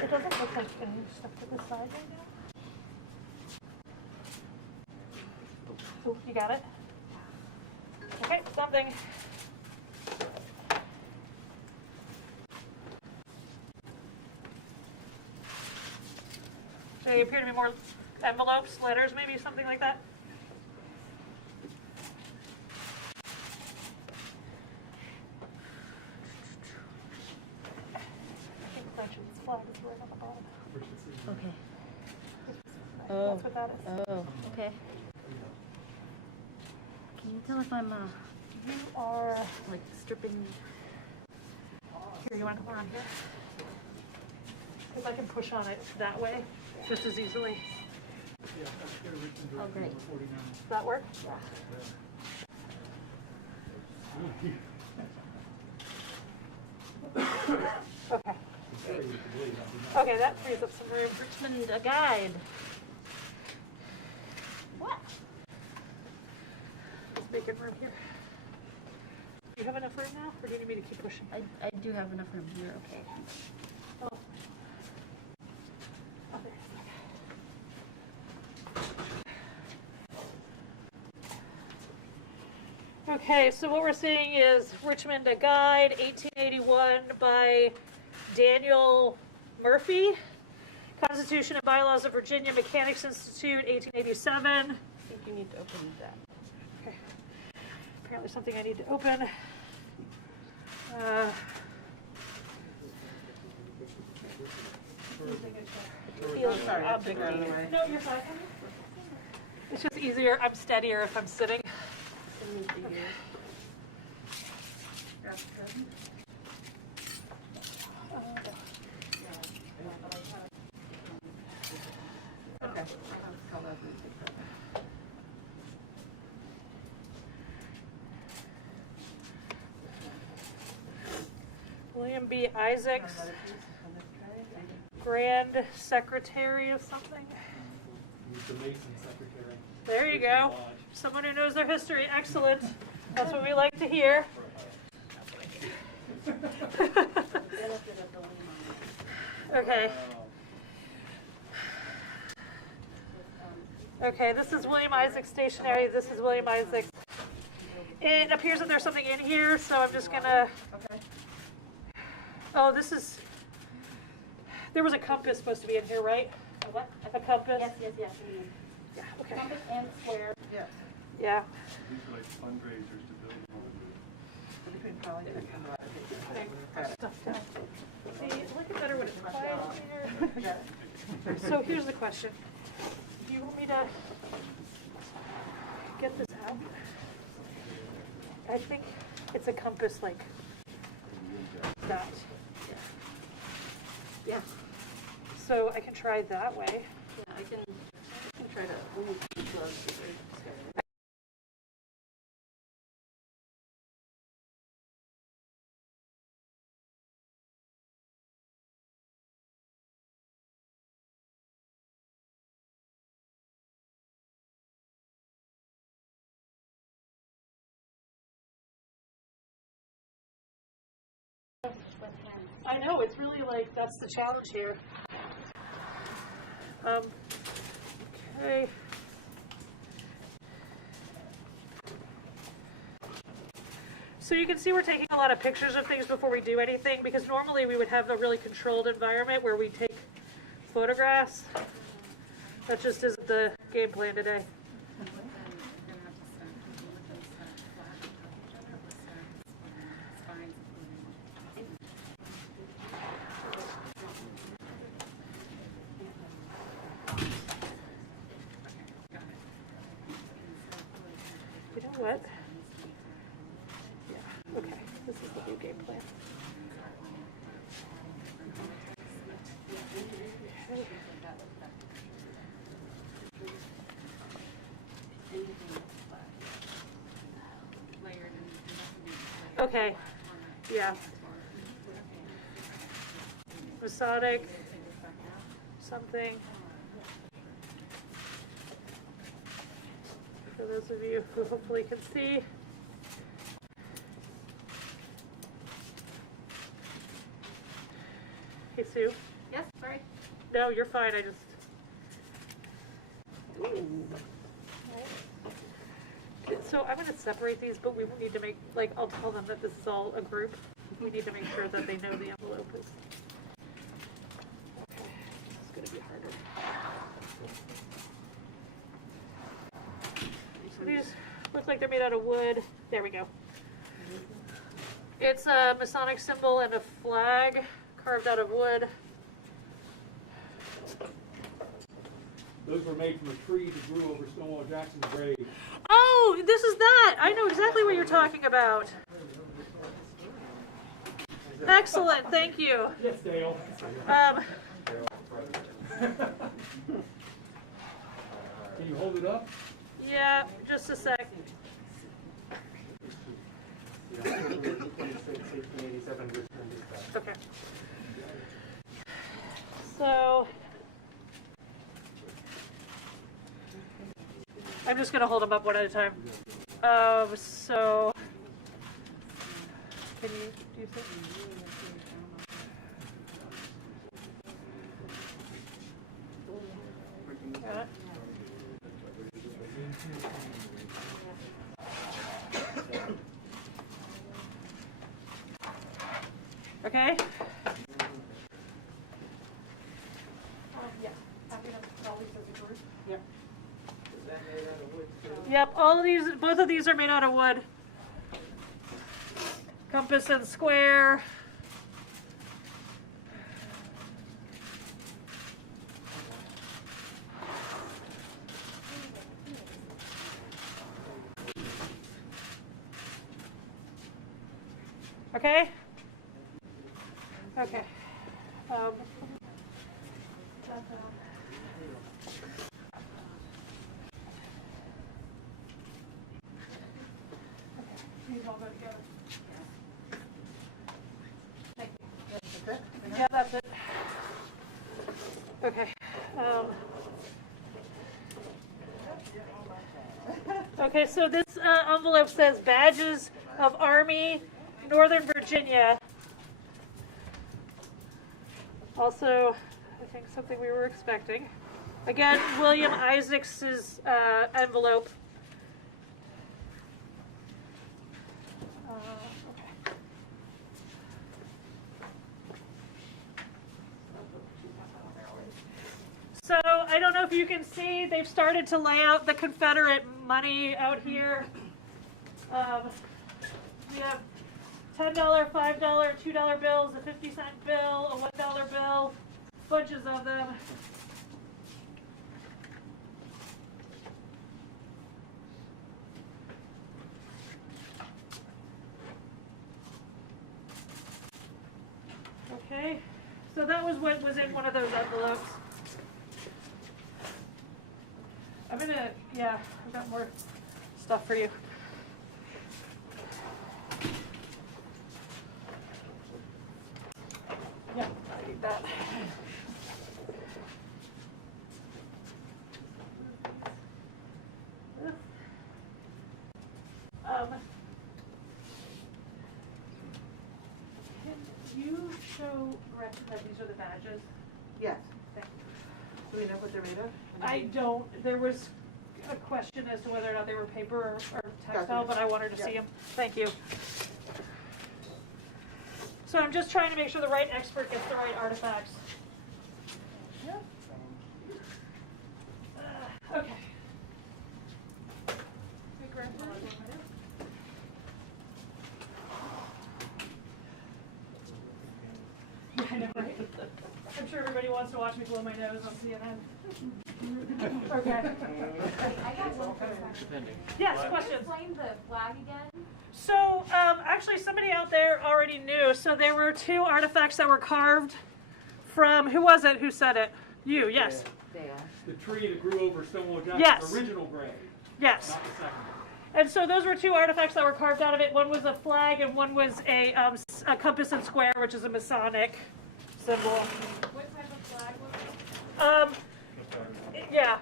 It doesn't look like any stuff to the side right now. Oh, you got it? Okay, something. So they appear to be more envelopes, letters, maybe something like that. I think Fletcher's flag is right on the bottom. Okay. That's what that is. Oh, okay. Can you tell if I'm, You are, like, stripping... here, you want to come around here? Because I can push on it that way just as easily. Oh, great. Does that work? Okay. Okay, that frees up some room. Richmond, a guide. What? Just making room here. Do you have enough room now, or do you need me to keep pushing? I do have enough room here, okay. Oh. Oh, there. Okay, so what we're seeing is Richmond, a Guide, 1881 by Daniel Murphy. Constitution and Bylaws of Virginia Mechanics Institute, 1887. I think you need to open that. Okay. Apparently something I need to open. Feels sorry, object anyway. No, you're fine. It's just easier. I'm steadier if I'm sitting. Okay. William B. Isaacs, Grand Secretary of something. He's the Mason secretary. There you go. Someone who knows their history. Excellent. That's what we like to hear. Okay. Okay, this is William Isaac stationery. This is William Isaac. It appears that there's something in here, so I'm just gonna. Oh, this is. There was a compass supposed to be in here, right? A what? A compass. Yes. Yeah. Okay. Compass and square. Yeah. Yeah. These are like fundraisers to build one. Between politics and politics. Okay. Put stuff down. See, I like it better when it's quiet in here. So here's the question. Do you want me to get this out? I think it's a compass like that. Yeah. So I can try that way. Yeah, I can try to move the gloves. I know, it's really like, that's the challenge here. Okay. So you can see we're taking a lot of pictures of things before we do anything, because normally we would have a really controlled environment where we take photographs. That just isn't the game plan today. You know what? Yeah, okay, this is the new game plan. Okay, yeah. Masonic, something. For those of you who hopefully can see. Hey, Sue. Yes, sorry. No, you're fine. I just. So I'm going to separate these, but we need to make, like, I'll tell them that this is all a group. We need to make sure that they know the envelope is. Okay, this is going to be harder. So these look like they're made out of wood. There we go. It's a Masonic symbol and a flag carved out of wood. Those were made from a tree that grew over Stonewall Jackson's grave. Oh, this is that. I know exactly what you're talking about. Excellent, thank you. Yes, Dale. Um, Can you hold it up? yeah, just a sec. Okay. So, I'm just going to hold them up one at a time. So, can you do something? Yeah. Okay. Yeah. I'm going to call these as a group. Yep. Is that made out of wood too? Yep, all of these, both of these are made out of wood. Compass and square. Okay? Okay. These all go together. Thank you. Yeah, that's it. Okay. Okay, so this envelope says badges of Army, Northern Virginia. Also, I think something we were expecting. Again, William Isaacs' envelope. Okay. So I don't know if you can see, they've started to lay out the Confederate money out here. We have $10, $5, $2 bills, a 50-cent bill, a $1 bill, bunches of them. Okay, so that was what was in one of those envelopes. I've got more stuff for you. Yeah, I need that. Can you show Gretchen that these are the badges? Yes. Thank you. Do we know what they're made of? I don't. There was a question as to whether or not they were paper or textile, but I wanted to see them. Thank you. So I'm just trying to make sure the right expert gets the right artifacts. Yeah. Okay. Yeah, I know, right? I'm sure everybody wants to watch me blow my nose on CNN. Okay. I got one question. Yes, questions? Explain the flag again. So, actually, somebody out there already knew. So there were two artifacts that were carved from, who was it who said it? You, yes. The tree that grew over Stonewall Jackson's Yes. original grave. Yes. Not the second. And so those were two artifacts that were carved out of it. One was a flag and one was a compass and square, which is a Masonic symbol. What type of flag was it? Yeah.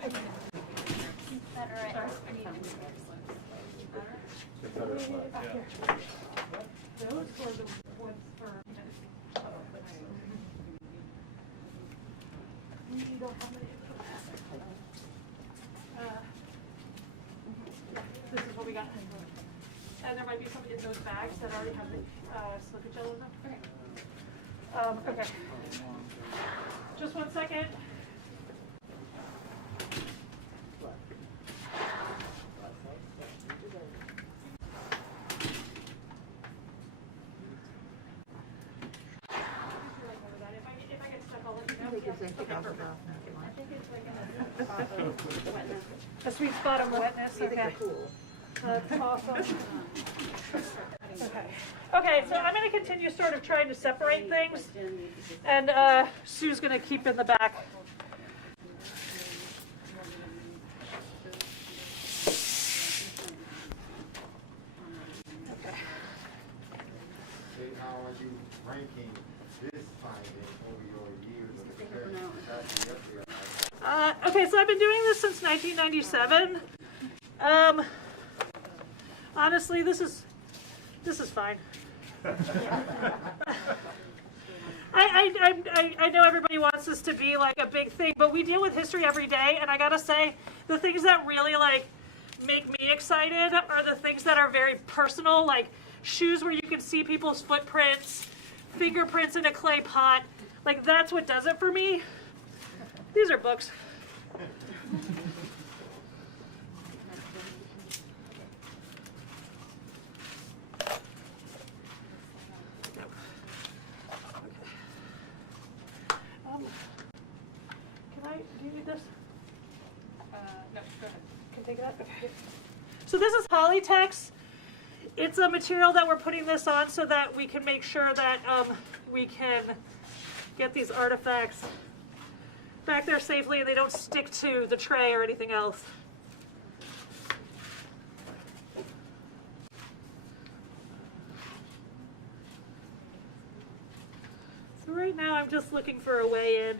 Confederate. Those were the ones for. We don't have many. This is what we got. And there might be some in those bags that already have the slippage gel in them. Okay. Just 1 second. If I get stuck, I'll let you know. A sweet spot of wetness. Okay. That's awesome. Okay, so I'm going to continue sort of trying to separate things, and Sue's going to keep in the back. Okay. How are you ranking this finding over your years of experience? Okay, so I've been doing this since 1997. Honestly, this is fine. I know everybody wants this to be like a big thing, but we deal with history every day, and I gotta say, the things that really like make me excited are the things that are very personal, like shoes where you can see people's footprints, fingerprints in a clay pot. Like that's what does it for me. These are books. Do you need this? No, go ahead. Can I take that? Okay. So this is Polytex. It's a material that we're putting this on so that we can make sure that we can get these artifacts back there safely and they don't stick to the tray or anything else. So right now I'm just looking for a way in.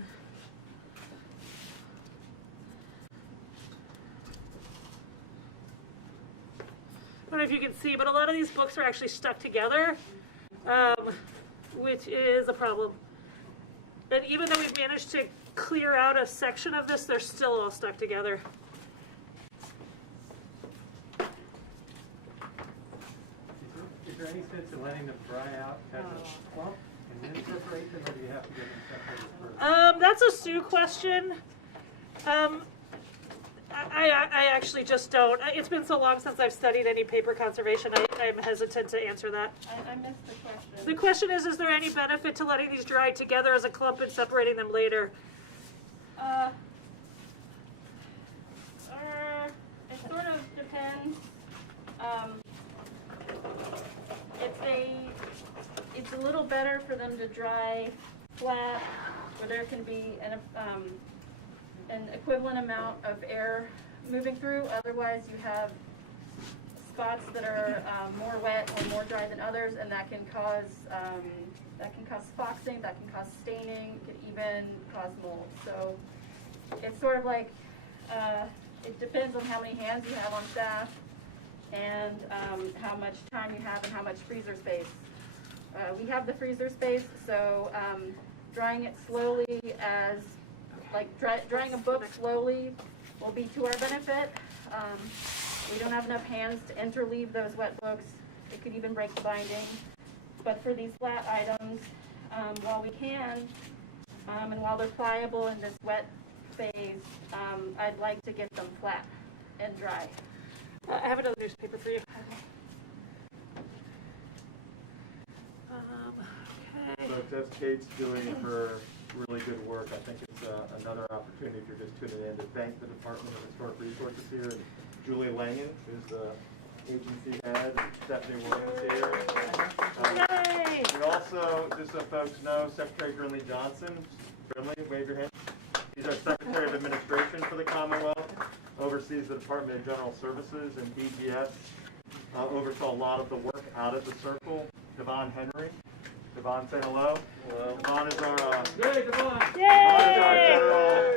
know if you can see, but a lot of these books are actually stuck together, which is a problem. And even though we've managed to clear out a section of this, they're still all stuck together. Is there any sense in letting them dry out as a clump and then separate them, or do you have to get them separated first? That's a Sue question. I actually just don't. It's been so long since I've studied any paper conservation, I'm hesitant to answer that. I missed the question. The question is there any benefit to letting these dry together as a clump and separating them later? It sort of depends. It's a little better for them to dry flat, where there can be an equivalent amount of air moving through. Otherwise, you have spots that are more wet or more dry than others, and that can cause foxing, that can cause staining, it can even cause mold. So it's sort of like it depends on how many hands you have on staff and how much time you have and how much freezer space. We have the freezer space, so drying it slowly drying a book slowly will be to our benefit. We don't have enough hands to interleave those wet books. It could even break the binding. But for these flat items, while we can, and while they're pliable in this wet phase, I'd like to get them flat and dry. I have another newspaper for you. Okay. So as Kate's doing her really good work, I think it's another opportunity, if you're just tuning in, to thank the Department of Historic Resources here, and Julie Langen, who's the agency head, and Stephanie Williams here. Yay! And also, just so folks know, Secretary Grinley Johnson, Grinley, wave your hand. He's our Secretary of Administration for the Commonwealth, oversees the Department of General Services, and DGS oversaw a lot of the work out at the Circle. Devon Henry. Devon, say hello. Hello. Devon is our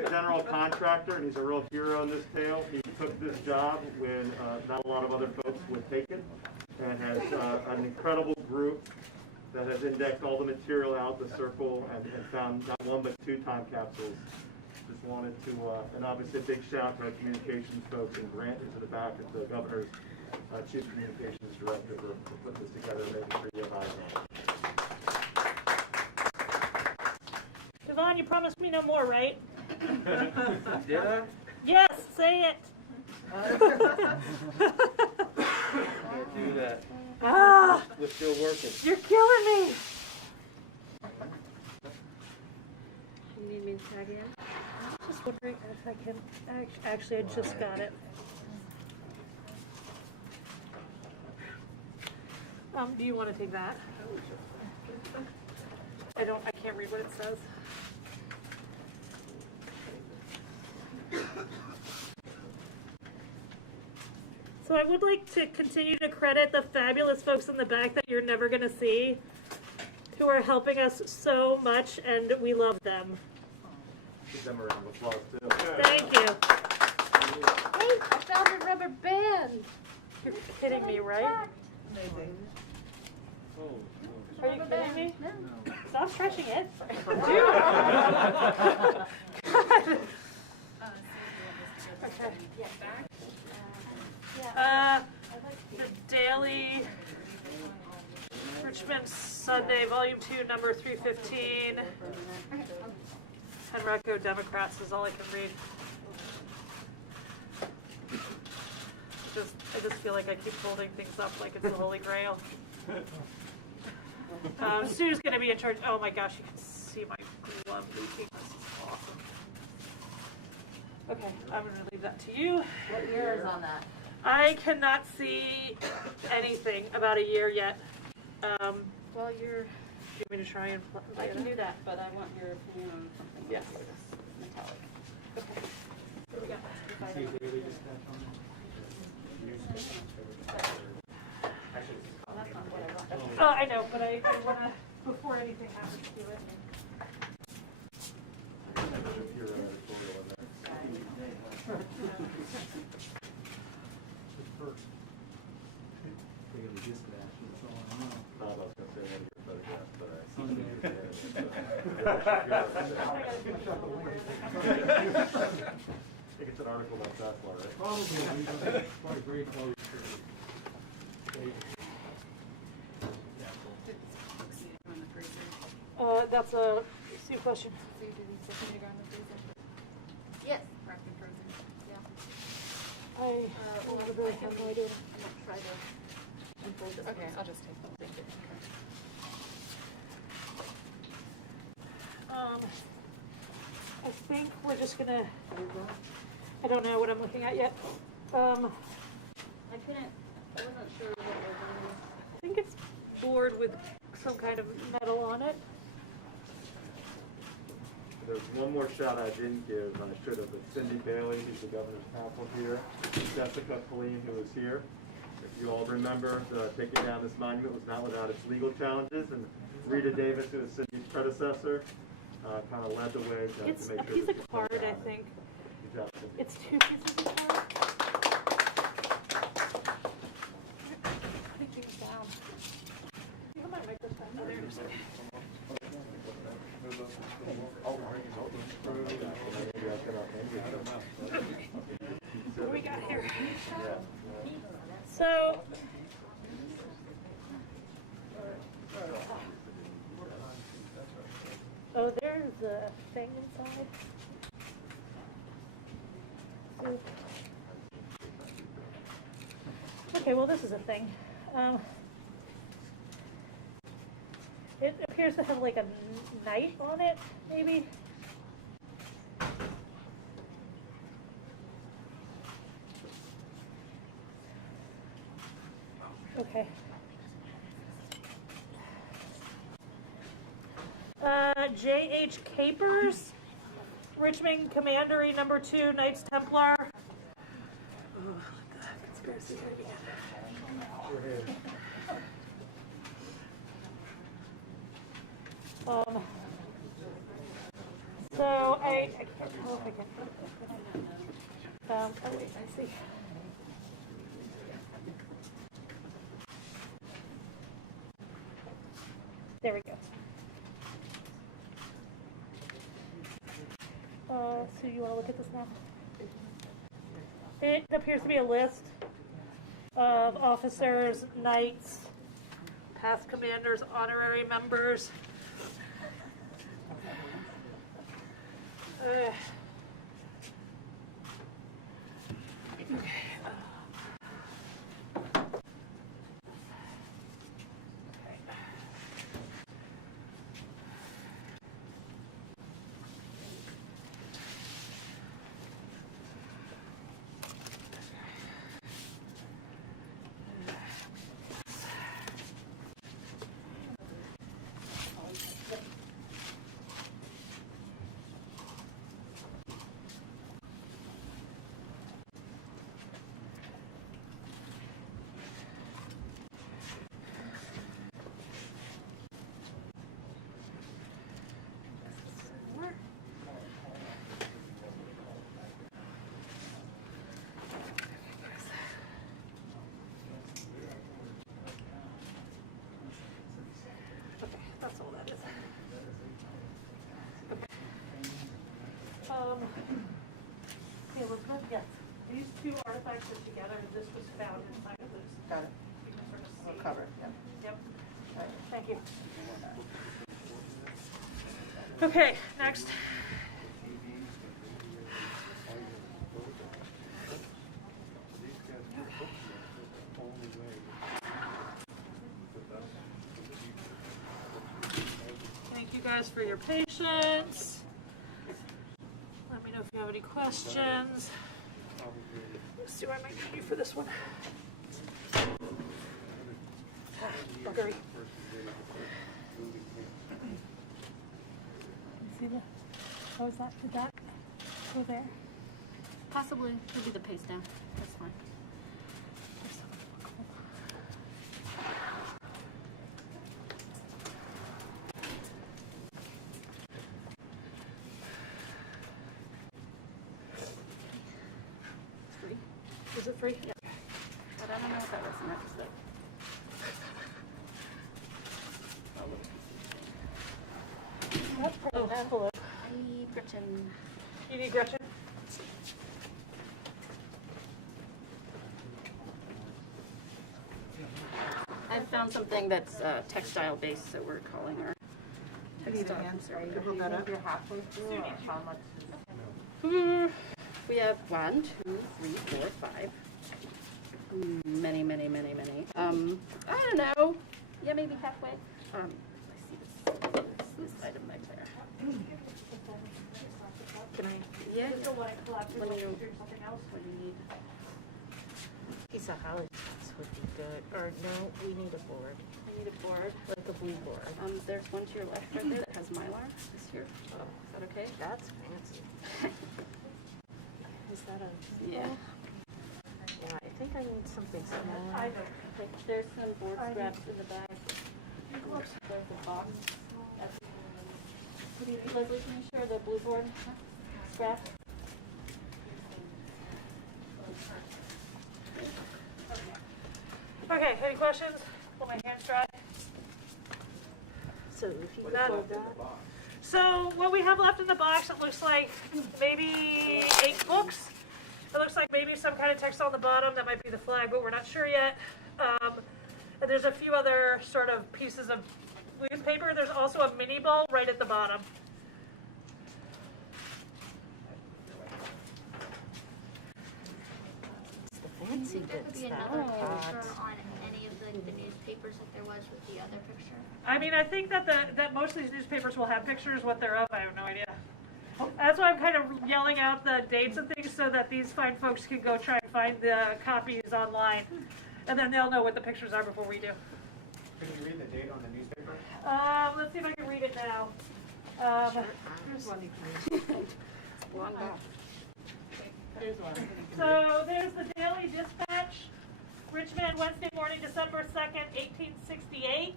general contractor, and he's a real hero in this tale. He took this job when not a lot of other folks would take it, and has an incredible group that has indexed all the material out the Circle and found not one but 2 time capsules. Just wanted to, and obviously a big shout to our communications folks, and Grant is in the back as the governor's chief communications director for putting this together and making sure you have eyes on it. Devon, you promised me no more, right? Did I? Yes, say it. Can't do that. Ah, We're still working. you're killing me. You need me to tag in? I'm just wondering if I can, actually I just got it. Do you want to take that? I can't read what it says. So I would like to continue to credit the fabulous folks in the back that you're never going to see, who are helping us so much, and we love them. Give them a round of applause too. Thank you. Hey, I found a rubber band. You're kidding me, right? Are you kidding me? No. Stop stretching it. Okay. The Daily Richmond Sunday, Volume 2, number 315. Henrico Democrats is all I can read. I just feel like I keep holding things up like it's the Holy Grail. Sue's going to be in charge. Oh my gosh, you can see my glove leaking. This is awesome. Okay, I'm going to leave that to you. What year is on that? I cannot see anything about a year yet. Well, do you want me to try and I can do that, but I want your opinion on something. Yes. Metallic. Okay. What do we got? See if they just touch on it. Well, that's not what I want. I know, but I want to, before anything happens to it. Your editorial in there. think it's an article about Tesla, right? Probably, quite very close to. That's a Sue question. So you do these for me to go in the freezer? Yes. Wrapped and frozen? Yeah. I really have no idea. I'm gonna try to unfold this. Okay, I'll just take them. Thank you. I think we're just gonna, I don't know what I'm looking at yet. I wasn't sure what I think it's board with some kind of metal on it. There's one more shout I didn't give, and I should have, but Cindy Bailey, who's the governor's counsel here, Jessica Colleen, who was here. If you all remember, taking down this monument was not without its legal challenges, and Rita Davis, who was Cindy's predecessor, kind of led the way to It's make a sure piece this of was come card, I down. think. Good job, Cindy. It's 2 pieces of card. Putting things down. You have my microphone. Oh, there it is. What do we got here? So, oh, there's a thing inside. So, okay, well, this is a thing. It appears to have like a knight on it, maybe. Okay. J.H. Capers, Richmond Commandery number 2, Knights Templar. Oh, let the conspiracy begin. So I can't tell if I can. Oh wait, I see. There we go. So you want to look at this now? It appears to be a list of officers, knights, past commanders, honorary members. That's all that is. Okay, Elizabeth, yes. These two artifacts are together, and this was found inside of this. Got it. You can sort of We'll see. cover it, yeah. Yep. Thank you. Okay, next. Thank you guys for your patience. Let me know if you have any questions. Let's see where I might need you for this one. Buggery. See the, what was that? Did that go there? Possibly. Could be the paste down. That's fine. Free? Is it free? Yeah. But I don't know if that was next, but. I'll look. envelope. Envelope. I need Gretchen. You need Gretchen? I found something that's textile based, so we're calling our textile conservator. You're halfway through, or how much? We have 1, 2, 3, 4, 5. Many. I don't know. Yeah, maybe halfway. I see this item right there. Can I? Yeah. This is what I collected. Let me know. Something else. What do you need? Piece of holly would be good. Or no, we need a board. I need a board. Like a blue board. There's one to your left right there that has Mylar. This here. Oh, Is that okay? that's fancy. Is that a? Yeah. Yeah, I think I need something smaller. I don't. Okay, there's some board scraps in the bag. There's a box. What do you need, Leslie? Can you share the blue board scrap? Okay, any questions? Pull my hands dry. So if you That- fold that. So what we have left in the box, it looks like maybe 8 books. It looks like maybe some kind of text on the bottom. That might be the flag, but we're not sure yet. And there's a few other sort of pieces of newspaper. There's also a mini ball right at the bottom. It's the fancy There could bits be that another are picture hot. on any of the newspapers that there was with the other picture. I mean, I think that that most of these newspapers will have pictures. What they're of, I have no idea. That's why I'm kind of yelling out the dates and things so that these fine folks can go try and find the copies online. And then they'll know what the pictures are before we do. Can you read the date on the newspaper? Let's see if I can read it now. Here's one you can read. Long box. Here's one. So there's the Daily Dispatch, Richmond, Wednesday morning, December 2nd, 1868.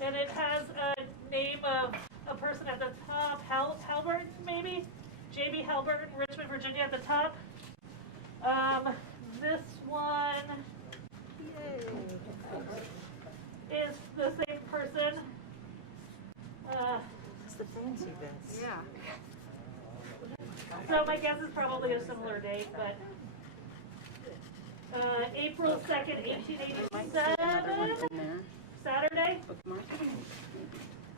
And it has a name of a person at the top, Halbert, maybe? J.B. Halbert, Richmond, Virginia at the top. This one is the same person. It's the fancy bits. Yeah. So my guess is probably a similar date, but April 2nd, 1887, Saturday. Bookmark.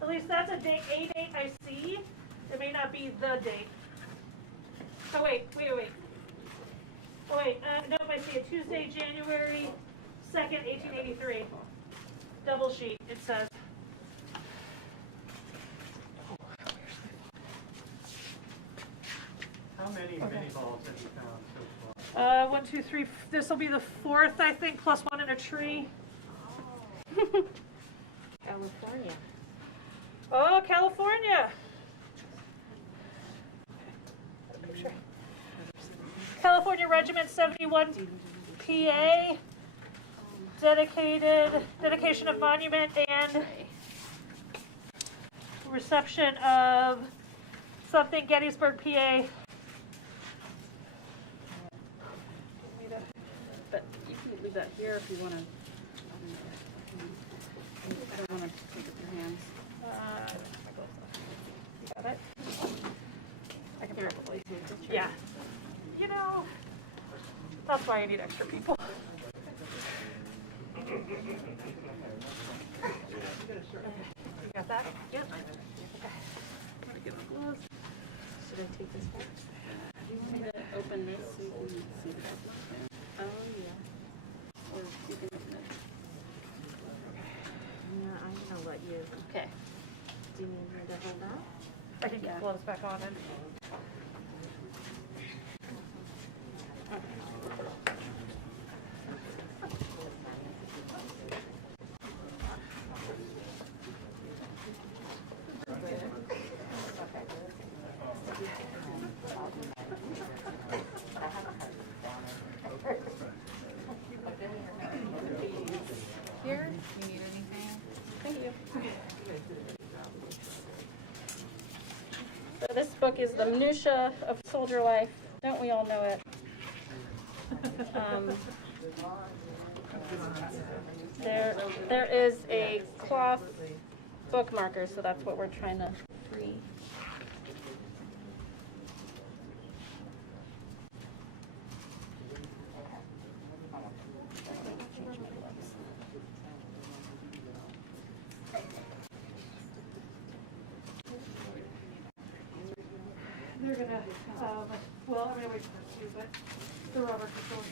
At least that's a date I see. It may not be the date. Oh wait. Oh wait, nope, I see it. Tuesday, January 2nd, 1883. Double sheet, it says. How many mini balls have you found so far? 1, 2, 3. This will be the 4th, I think, plus one in a tree. California. Oh, California. California Regiment 71 PA. Dedication of monument and reception of something Gettysburg, PA. But you can leave that here if you want to. I don't want to take up your hands. You got it? I can Here. probably. Yeah. You know, that's why I need extra people. You got that? Yep. Okay. I'm gonna get my gloves. Should I take this back? Do you want me to open this so you can see the bookmark? Oh, yeah. Or you can open it. Yeah, I'm gonna let you. Okay. Do you need me to hold on? I can get gloves back on and. Here, you need anything? Thank you. So this book is the minutia of soldier life. Don't we all know it? There is a cloth bookmarker, so that's what we're trying to free. They're gonna, well, I'm gonna wait for them to, but the rubber control.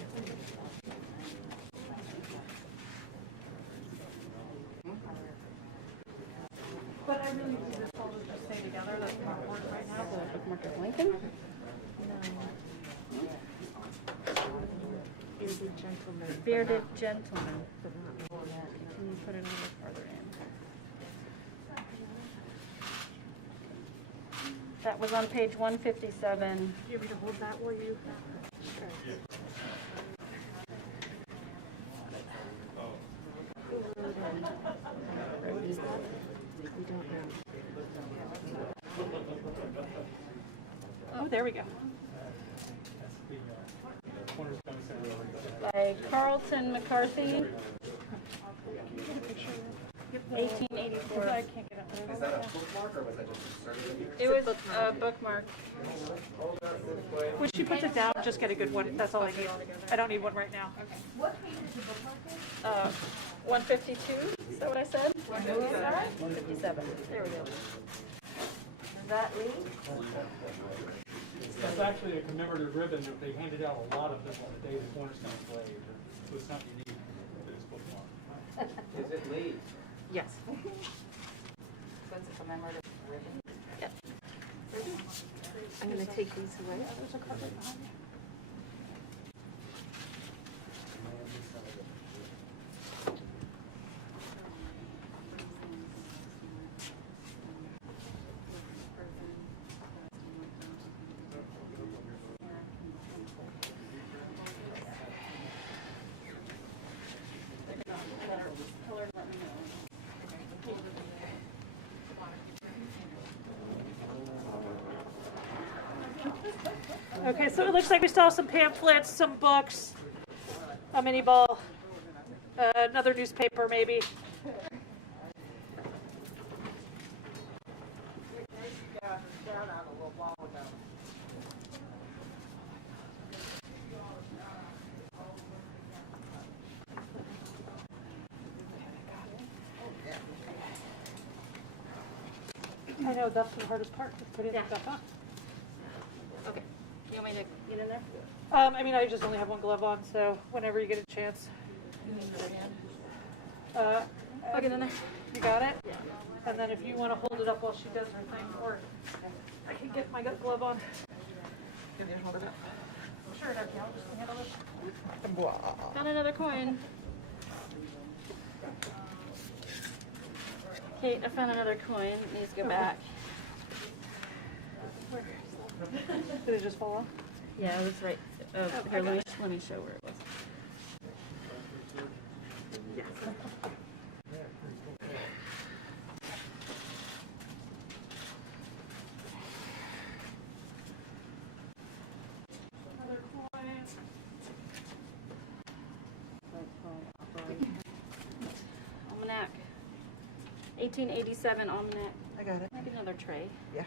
But I really need this all to just stay together, that's my word right now. Bookmark of Lincoln? Bearded gentleman. Bearded gentleman. Can you put it a little farther in? That was on page 157. Do you want me to hold that while you? Sure. Is that? We don't know. Oh, there we go. By Carlton McCarthy. 1884. I can't get it. Is that a bookmark or was that just inserted? It was a bookmark. When she puts it down, just get a good one, that's all I need. I don't need one right now. What page is the bookmark in? 152, is that what I said? 157. There we go. Is that Lee? That's actually a commemorative ribbon that they handed out a lot of this on the day the Cornerstone was laid. So it's not unique to this bookmark. Is it Lee? Yes. So it's a commemorative ribbon? Yep. I'm going to take these away. There's a carpet behind you. Okay, so it looks like we still have some pamphlets, some books, a mini ball, another newspaper maybe. I know, that's the hardest part, is putting the stuff on. Okay. You want me to get in there? I mean, I just only have one glove on, so whenever you get a chance. I'll get in there. You got it? Yeah. And then if you want to hold it up while she does her thing, or I can get my glove on. Can you hold it up? Sure, no, I'll just handle this. Got another coin. Kate, I found another coin. It needs to go back. Did it just fall off? Yeah, it was right. Here, let me show where it was. Yes. Another coin. Almanac. 1887 almanac. I got it. Maybe another tray. Yeah.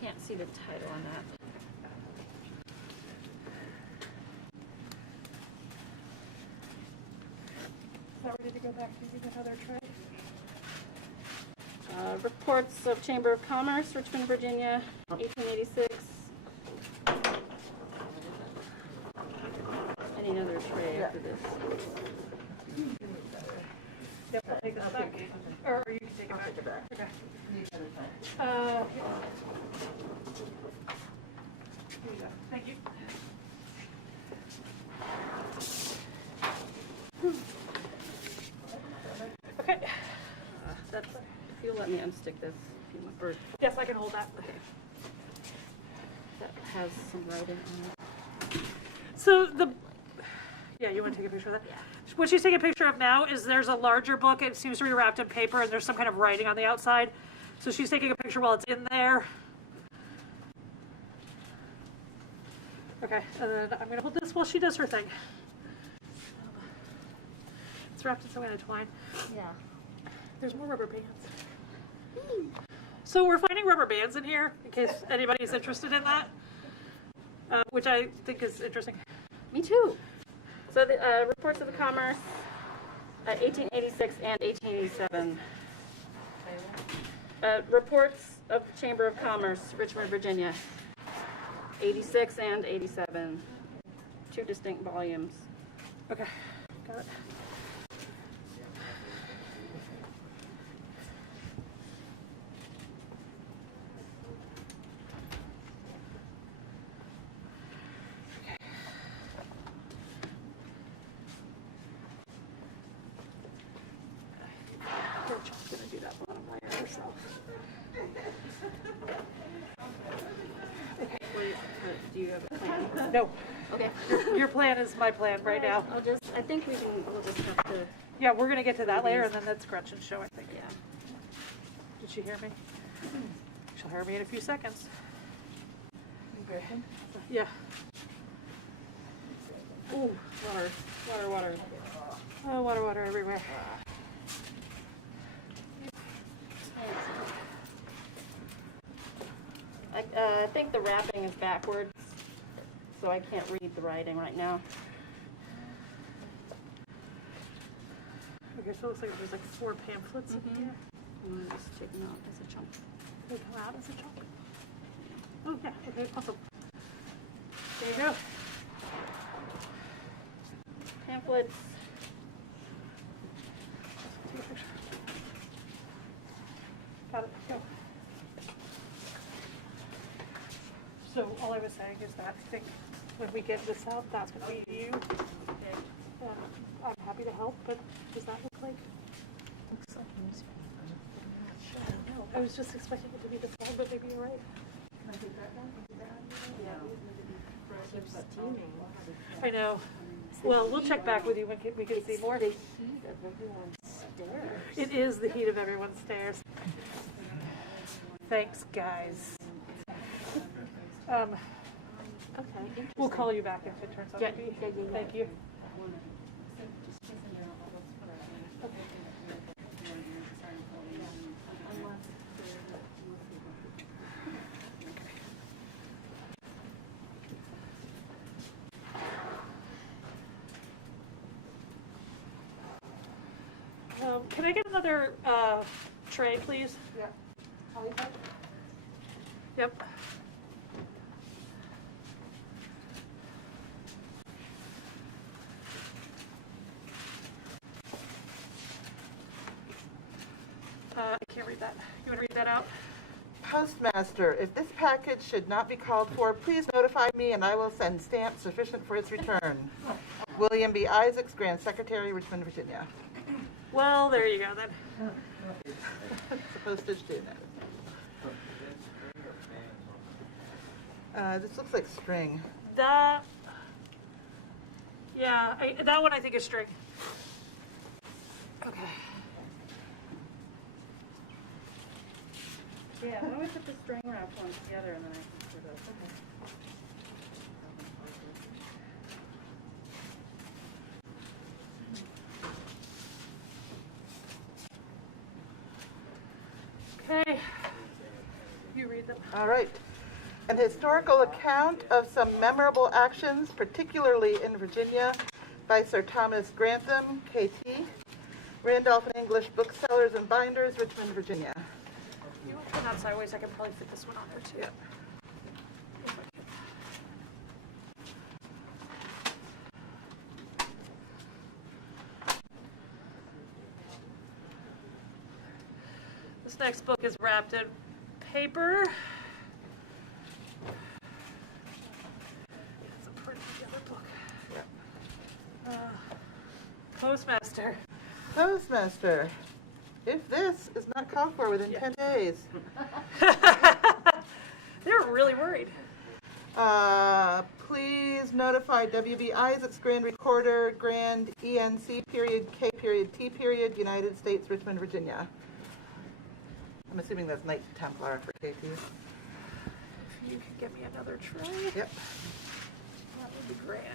Can't see the title on that. Is that ready to go back to use another tray? Reports of Chamber of Commerce, Richmond, Virginia, 1886. I need another tray after this. Yep, I'll take this back. Or you can take it back. Take it back. Okay. Here you go. Thank you. Okay. That's, if you'll let me unstick this. If you want, or Yes, I can hold that. that has some writing on it. So yeah, you want to take a picture of that? Yeah. What she's taking a picture of now is there's a larger book. It seems to be wrapped in paper, and there's some kind of writing on the outside. So she's taking a picture while it's in there. Okay, and then I'm gonna hold this while she does her thing. It's wrapped in some kind of twine. Yeah. There's more rubber bands. So we're finding rubber bands in here, in case anybody's interested in that, which I think is interesting. Me too. So the reports of the commerce, 1886 and 1887. Reports of the Chamber of Commerce, Richmond, Virginia, 86 and 87. 2 distinct volumes. Okay, got it. Rachel's gonna do that bottom layer herself. Wait, do you have a plan? No, Okay. your plan is my plan right now. I think we'll just have to, Yeah, we're gonna get to that layer and then that's Gretchen's show, I think. yeah. Did she hear me? She'll hear me in a few seconds. Yeah. Ooh, water. Oh, water everywhere. I think the wrapping is backwards, so I can't read the writing right now. Okay, so it looks like there's like 4 pamphlets in here. I'm gonna just take them out as a chunk. They come out as a chunk. Oh yeah, okay, awesome. There you go. Pamphlets. Take a picture. Got it, go. So all I was saying is that I think when we get this out, that's gonna be you. Okay. I'm happy to help, but does that look like? Looks like newspaper. I'm not sure. I don't know. I was just expecting it to be this long, but maybe you're right. Can I take that down? Yeah. Keeps steaming. I know. Well, we'll check back with you when we can see more. The heat of everyone's stares. It is the heat of everyone's stares. Thanks, guys. Okay. We'll call you back if it turns out to be. Yeah. Thank you. Can I get another tray, please? Yeah. Yep. I can't read that. You want to read that out? Postmaster, if this package should not be called for, please notify me and I will send stamps sufficient for its return. William B. Isaacs, Grand Secretary, Richmond, Virginia. Well, there you go then. It's a postage unit. This looks like string. That, yeah, that one I think is string. Okay. Yeah, why don't we put the string wrapped ones together and then I can put those. Okay. You read them. All right. An historical account of some memorable actions, particularly in Virginia, by Sir Thomas Grantham, KT, Randolph and English Booksellers and Binders, Richmond, Virginia. You want to turn that sideways? I can probably fit this one on there too. Yep. This next book is wrapped in paper. It's a pretty together book. Yep. Postmaster. Postmaster, if this is not called for within 10 days. They're really worried. Please notify W.B. Isaacs, Grand Recorder, Grand ENC period, K period, T period, United States, Richmond, Virginia. I'm assuming that's Knight Templar for KT. You can give me another tray. Yep. would be grand.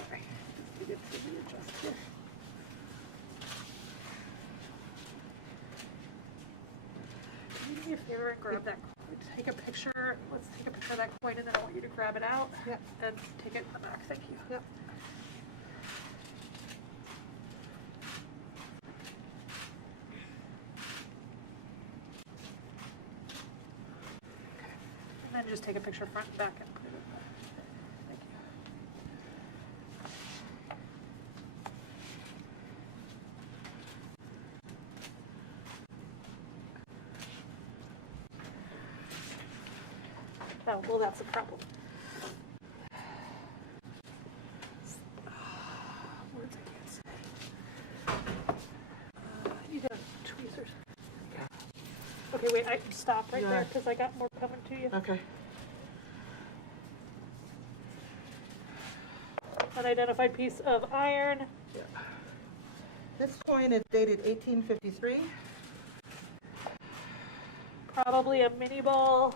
Okay. Can you do me a favor and grab that coin? Take a picture. Let's take a picture of that coin, and then I want you to grab it out. Yep. And take it in the back. Thank you. Yep. And then just take a picture front and back and put it in there. Thank you. Oh, well, that's a problem. Words I can't say. You got tweezers. Okay, wait, I can stop right there because I got more coming to you. Okay. Unidentified piece of iron. Yeah. This coin is dated 1853. Probably a mini ball.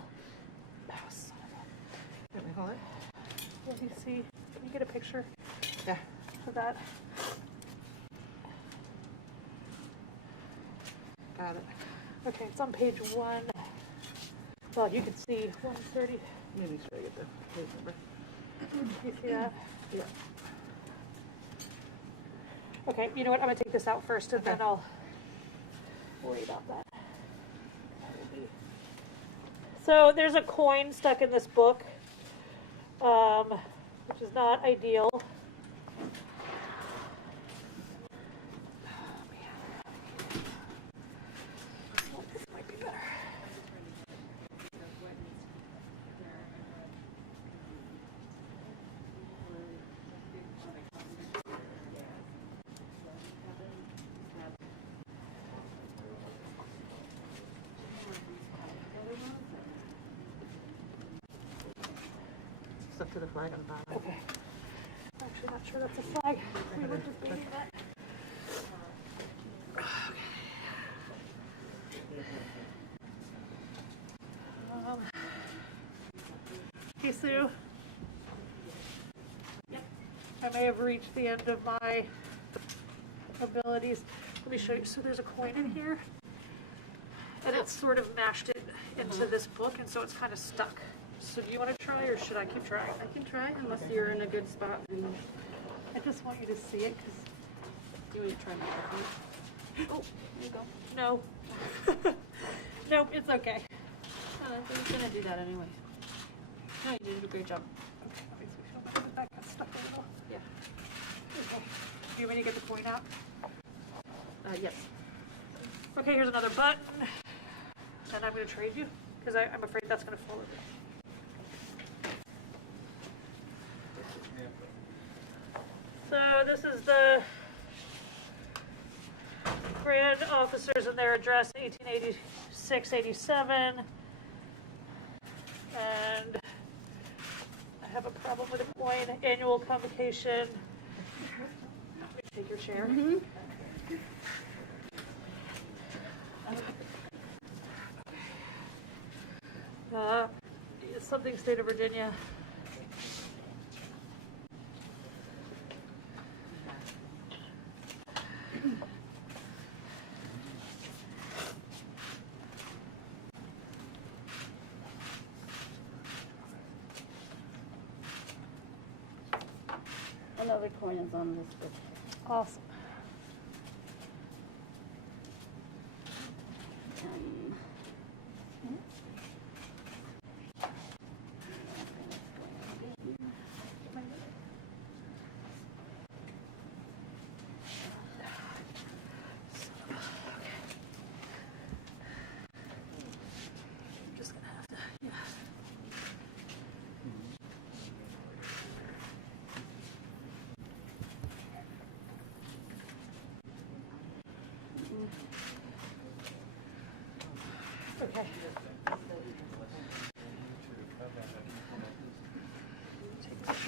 Oh, son of Let me hold it. a- Let me see. Can you get a picture Yeah. of that? Got it. Okay, it's on page 1. Well, you can see 130. Let me make sure I get the page number. You see that? Yeah. Okay, you know what? I'm gonna take this out first, and Okay. then I'll worry about that. So there's a coin stuck in this book, which is not ideal. Oh, this might be better. Stuck to the flag on the bottom. Okay. I'm actually not sure that's a flag. We were debating that. Hey, Sue. Yep. I may have reached the end of my abilities. Let me show you. So there's a coin in here, and it's sort of mashed it into this book, and so it's kind of stuck. So do you want to try, or should I keep trying? I can try unless you're in a good spot. And I just want you to see it, because you want to try my technique. Oh, there you go. no. Nope, it's okay. Oh, I was gonna do that anyway. No, you did a great job. Okay, let me see if that got stuck a little. Yeah. Okay. Do you want me to get the coin out? Yes. Okay, here's another button. And I'm going to trade you, because I'm afraid that's going to fall over. So this is the grand officers and their address, 1886-87. And I have a problem with a coin. Annual convocation. Let me take your chair. Something state of Virginia. Another coin is on this book. Awesome. Just gonna have to, yeah.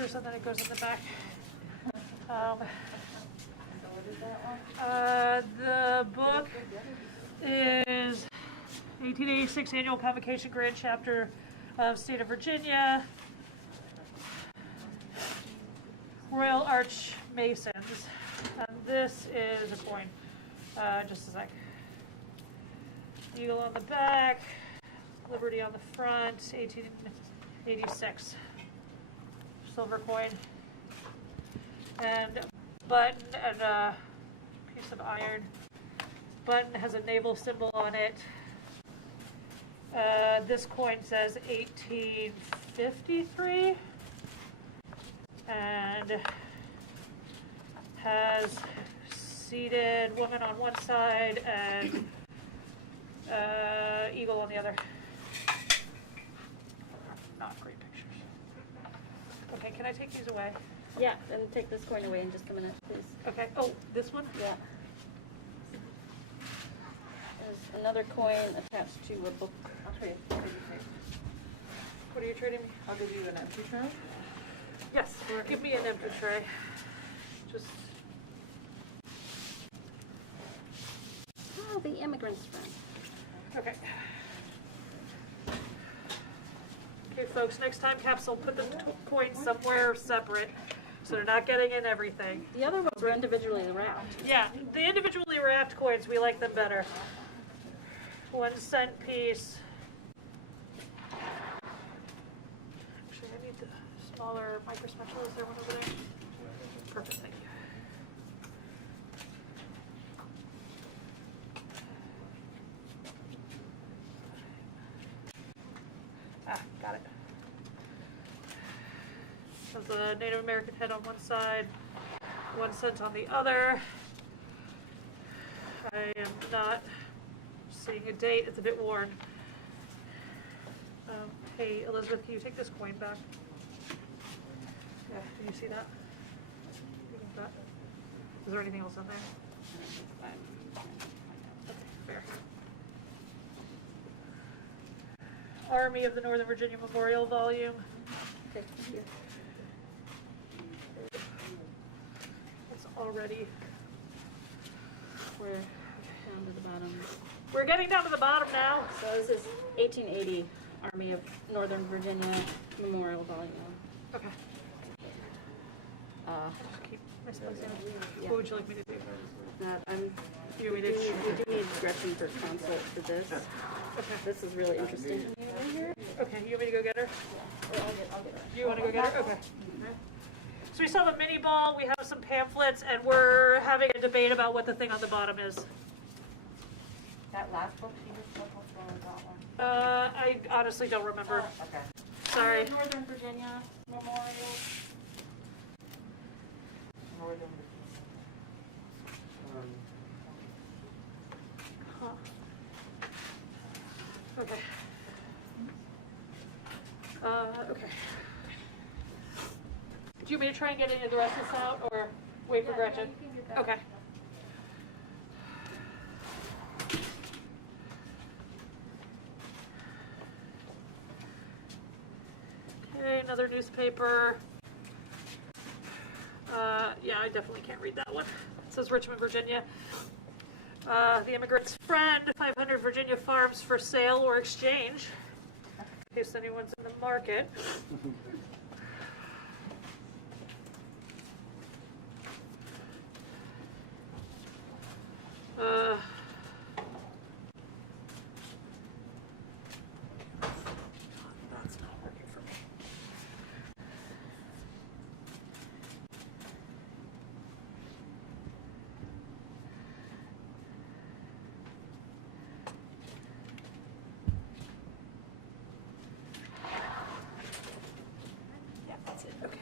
pictures and then it goes in the back. The book is 1886 Annual Convocation Grand Chapter of State of Virginia, Royal Arch Masons. And this is a coin. Just a sec. Eagle on the back, Liberty on the front, 1886. Silver coin. And button and a piece of iron. Button has a naval symbol on it. This coin says 1853 and has seated woman on one side and eagle on the other. Not great pictures. Okay, can I take these away? Yeah, then take this coin away in just a minute, please. Okay. Oh, this one? Yeah. There's another coin attached to a book. I'll trade. What are you trading me? I'll give you an empty tray. Yes, give me an empty tray. Just. Oh, the immigrant's friend. Okay. Okay, folks, next time capsule, put the coins somewhere separate so they're not getting in everything. The other ones were individually wrapped. Yeah, the individually wrapped coins, we like them better. 1 cent piece. Actually, I need the smaller micro spatula. Is there one over there? Perfect, thank you. Ah, got it. There's a Native American head on one side, 1 cent on the other. I am not seeing a date. It's a bit worn. Hey, Elizabeth, can you take this coin back? Yeah, do you see that? Is there anything else in there? Okay, fair. Army of the Northern Virginia Memorial volume. Okay, thank you. It's already. We're down to the bottom. We're getting down to the bottom now. So this is 1880 Army of Northern Virginia Memorial Volume. Okay. Just keep misplacing it. Yeah. What would you like me to do? We do need Gretchen for consult for this. Okay. This is really interesting to me right here. Okay, you want me to go get her? Or I'll get her. You want to go get her? Okay. So we still have a mini ball, we have some pamphlets, and we're having a debate about what the thing on the bottom is. That last book she just took, which one was that one? I honestly don't remember. Okay. Sorry. Northern Virginia Memorial. Northern. Okay. Okay. Do you want me to try and get any of the rest of this out, or wait for Gretchen? Okay. Okay, another newspaper. Yeah, I definitely can't read that one. It says Richmond, Virginia. The Immigrant's Friend, 500 Virginia farms for sale or exchange, in case anyone's in the market. That's not working for me. Yeah, that's it. Okay.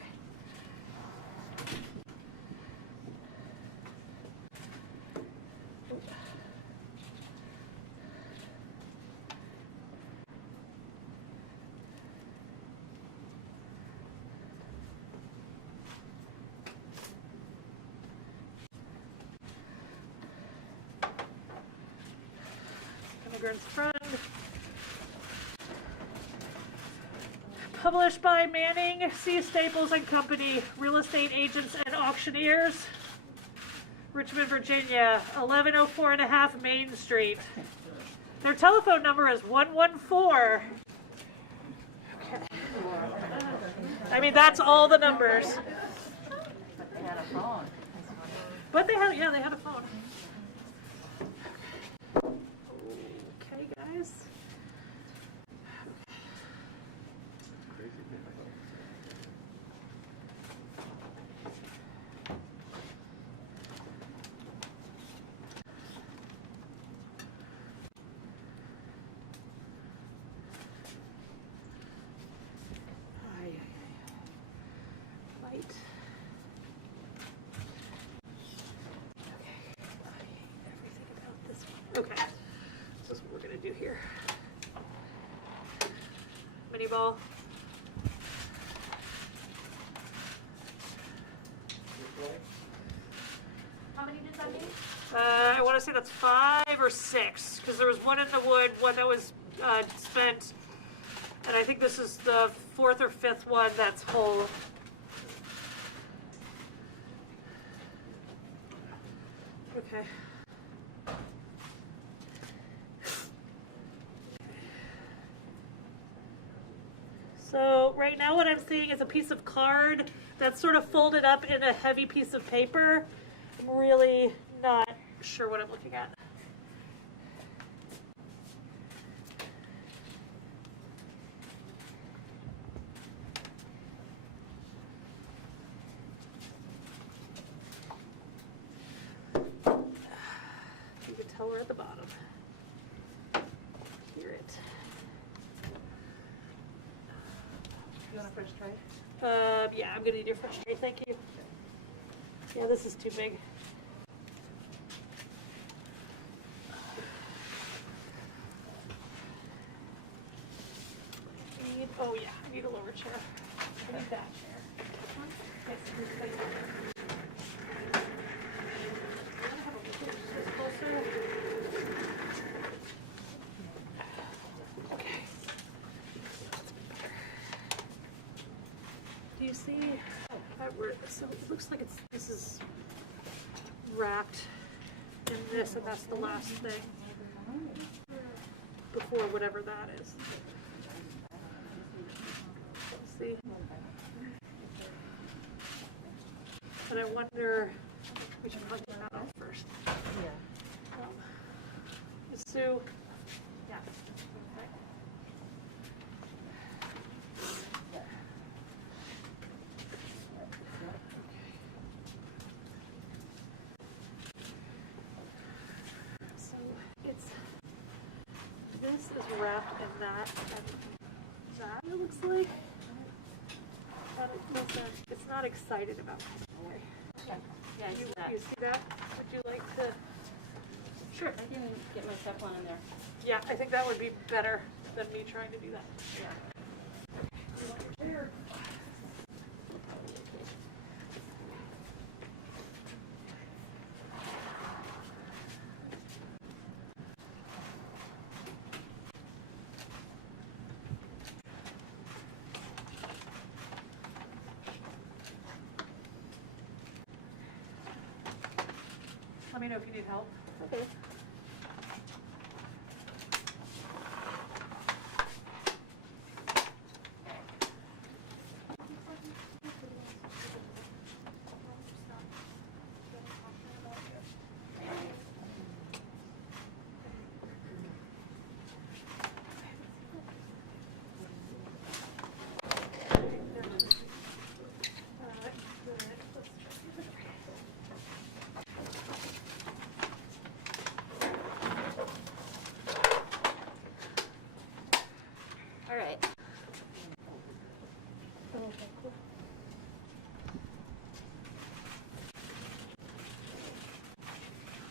Immigrant's Friend. published by Manning C. Staples and Company, real estate agents and auctioneers, Richmond, Virginia, 1104.5 Main Street. Their telephone number is 114. Okay. I mean, that's all the numbers. But they had a phone. But they had, yeah, they had a phone. Okay, guys. Light. Everything about this one. Okay, this is what we're gonna do here. Mini ball. How many does that mean? I want to say that's 5 or 6, because there was one in the wood, one that was spent, and I think this is the 4th or 5th one that's whole. Okay. So right now what I'm seeing is a piece of card that's sort of folded up in a heavy piece of paper. I'm really not sure what I'm looking at. You can tell we're at the bottom. Hear it. You want a fresh tray? Yeah, I'm gonna need your fresh tray, thank you. Yeah, this is too big. Oh yeah, I need a lower chair. I need that chair. Okay, so here's the place. I'm gonna have a look at this closer. Okay. Do you see that word? So it looks like this is wrapped in this, and that's the last thing before whatever that is. See? But I wonder, we should probably get that off first. Yeah. Sue? Yeah. So this is wrapped in that, and that it looks like. But it doesn't, it's not excited about coming away. Yeah, I see that. You see that? Would you like to? Sure. I can get my Teflon in there. Yeah, I think that would be better than me trying to do that. Yeah. You want your chair? Let me know if you need help. Okay. All right.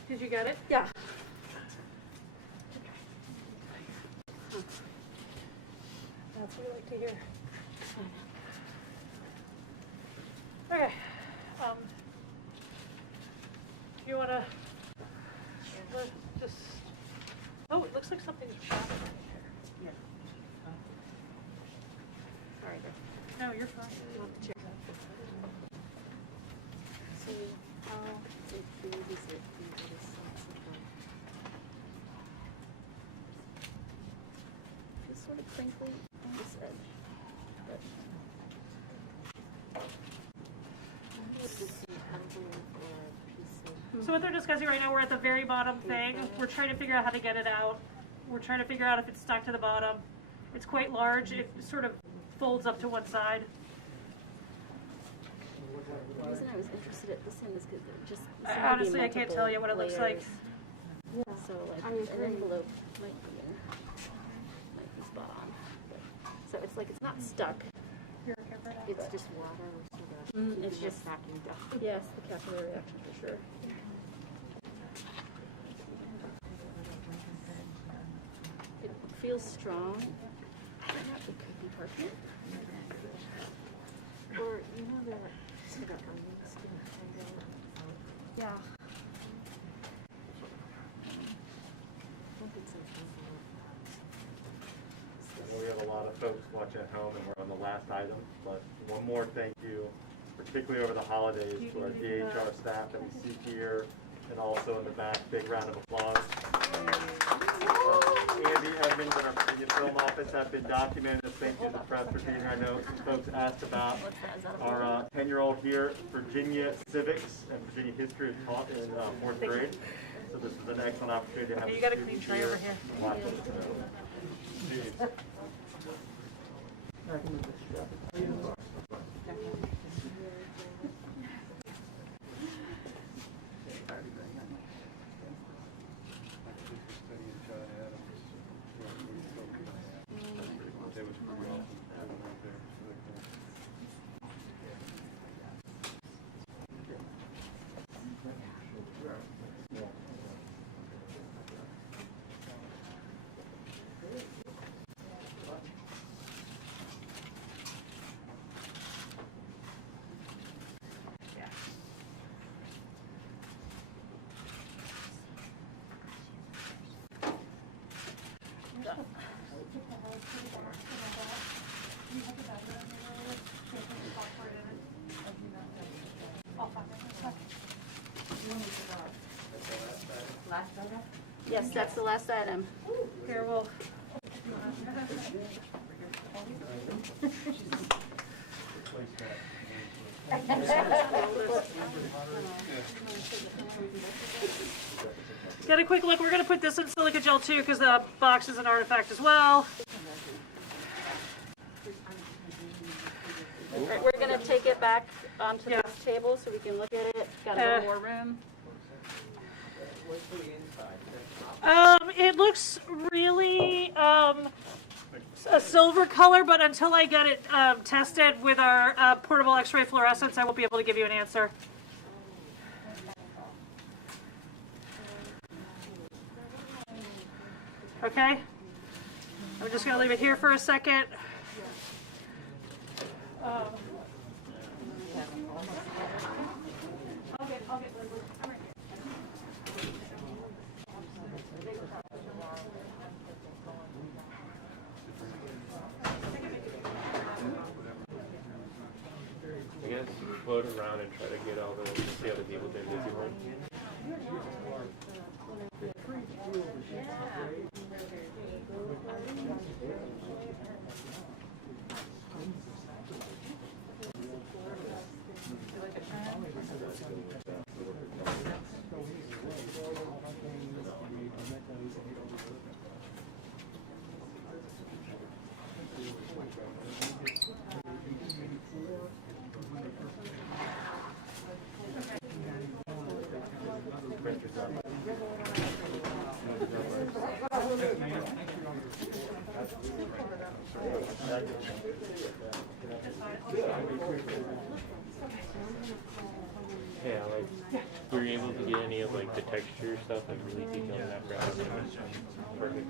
Did you get it? Yeah. That's what we like to hear. Okay. You wanna just? Oh, it looks like something's wrapped right here. Sorry, you're fine. So how big is it? It's sort of crinkly on this edge. But So what they're discussing right now, we're at the very bottom thing. We're trying to figure out how to get it out. We're trying to figure out if it's stuck to the bottom. It's quite large. It sort of folds up to one side. the reason I was interested at this end is because there just seem to be Honestly, I can't tell you what it looks like. layers. So like an envelope might be spot on. So it's like it's not stuck. It's just water. It's just stacking down. Yes, the capillary reaction for sure. It feels strong. I don't know if it could be parchment. Or you know the yeah. We have a lot of folks watching at home, and we're on the last item. But one more thank you, particularly over the holidays, to our DHR staff that we see here, and also in the back. Big round of applause. Andy Edmonds and our Virginia Film Office have been documenting this. Thank you to the press for being here. I know some folks asked about our 10-year-old here. Virginia civics and Virginia history is taught in 4th grade. So this is an excellent opportunity to have You got a clean tray over here. Yes, that's the last item. Here, we'll. Get a quick look. We're going to put this in silica gel too because the box is an artifact as well. We're going to take it back onto this table so we can look at it. Got a little more room. It looks really a silver color, but until I get it tested with our portable X-ray fluorescence, I won't be able to give you an answer. Okay, I'm just going to leave it here for a second. I'll get Liz. I'm right here. I guess float around and try to get all the other people they're busy with. Yeah, like, were you able to get any of like the texture stuff, like really detailed in that graph? Perfect.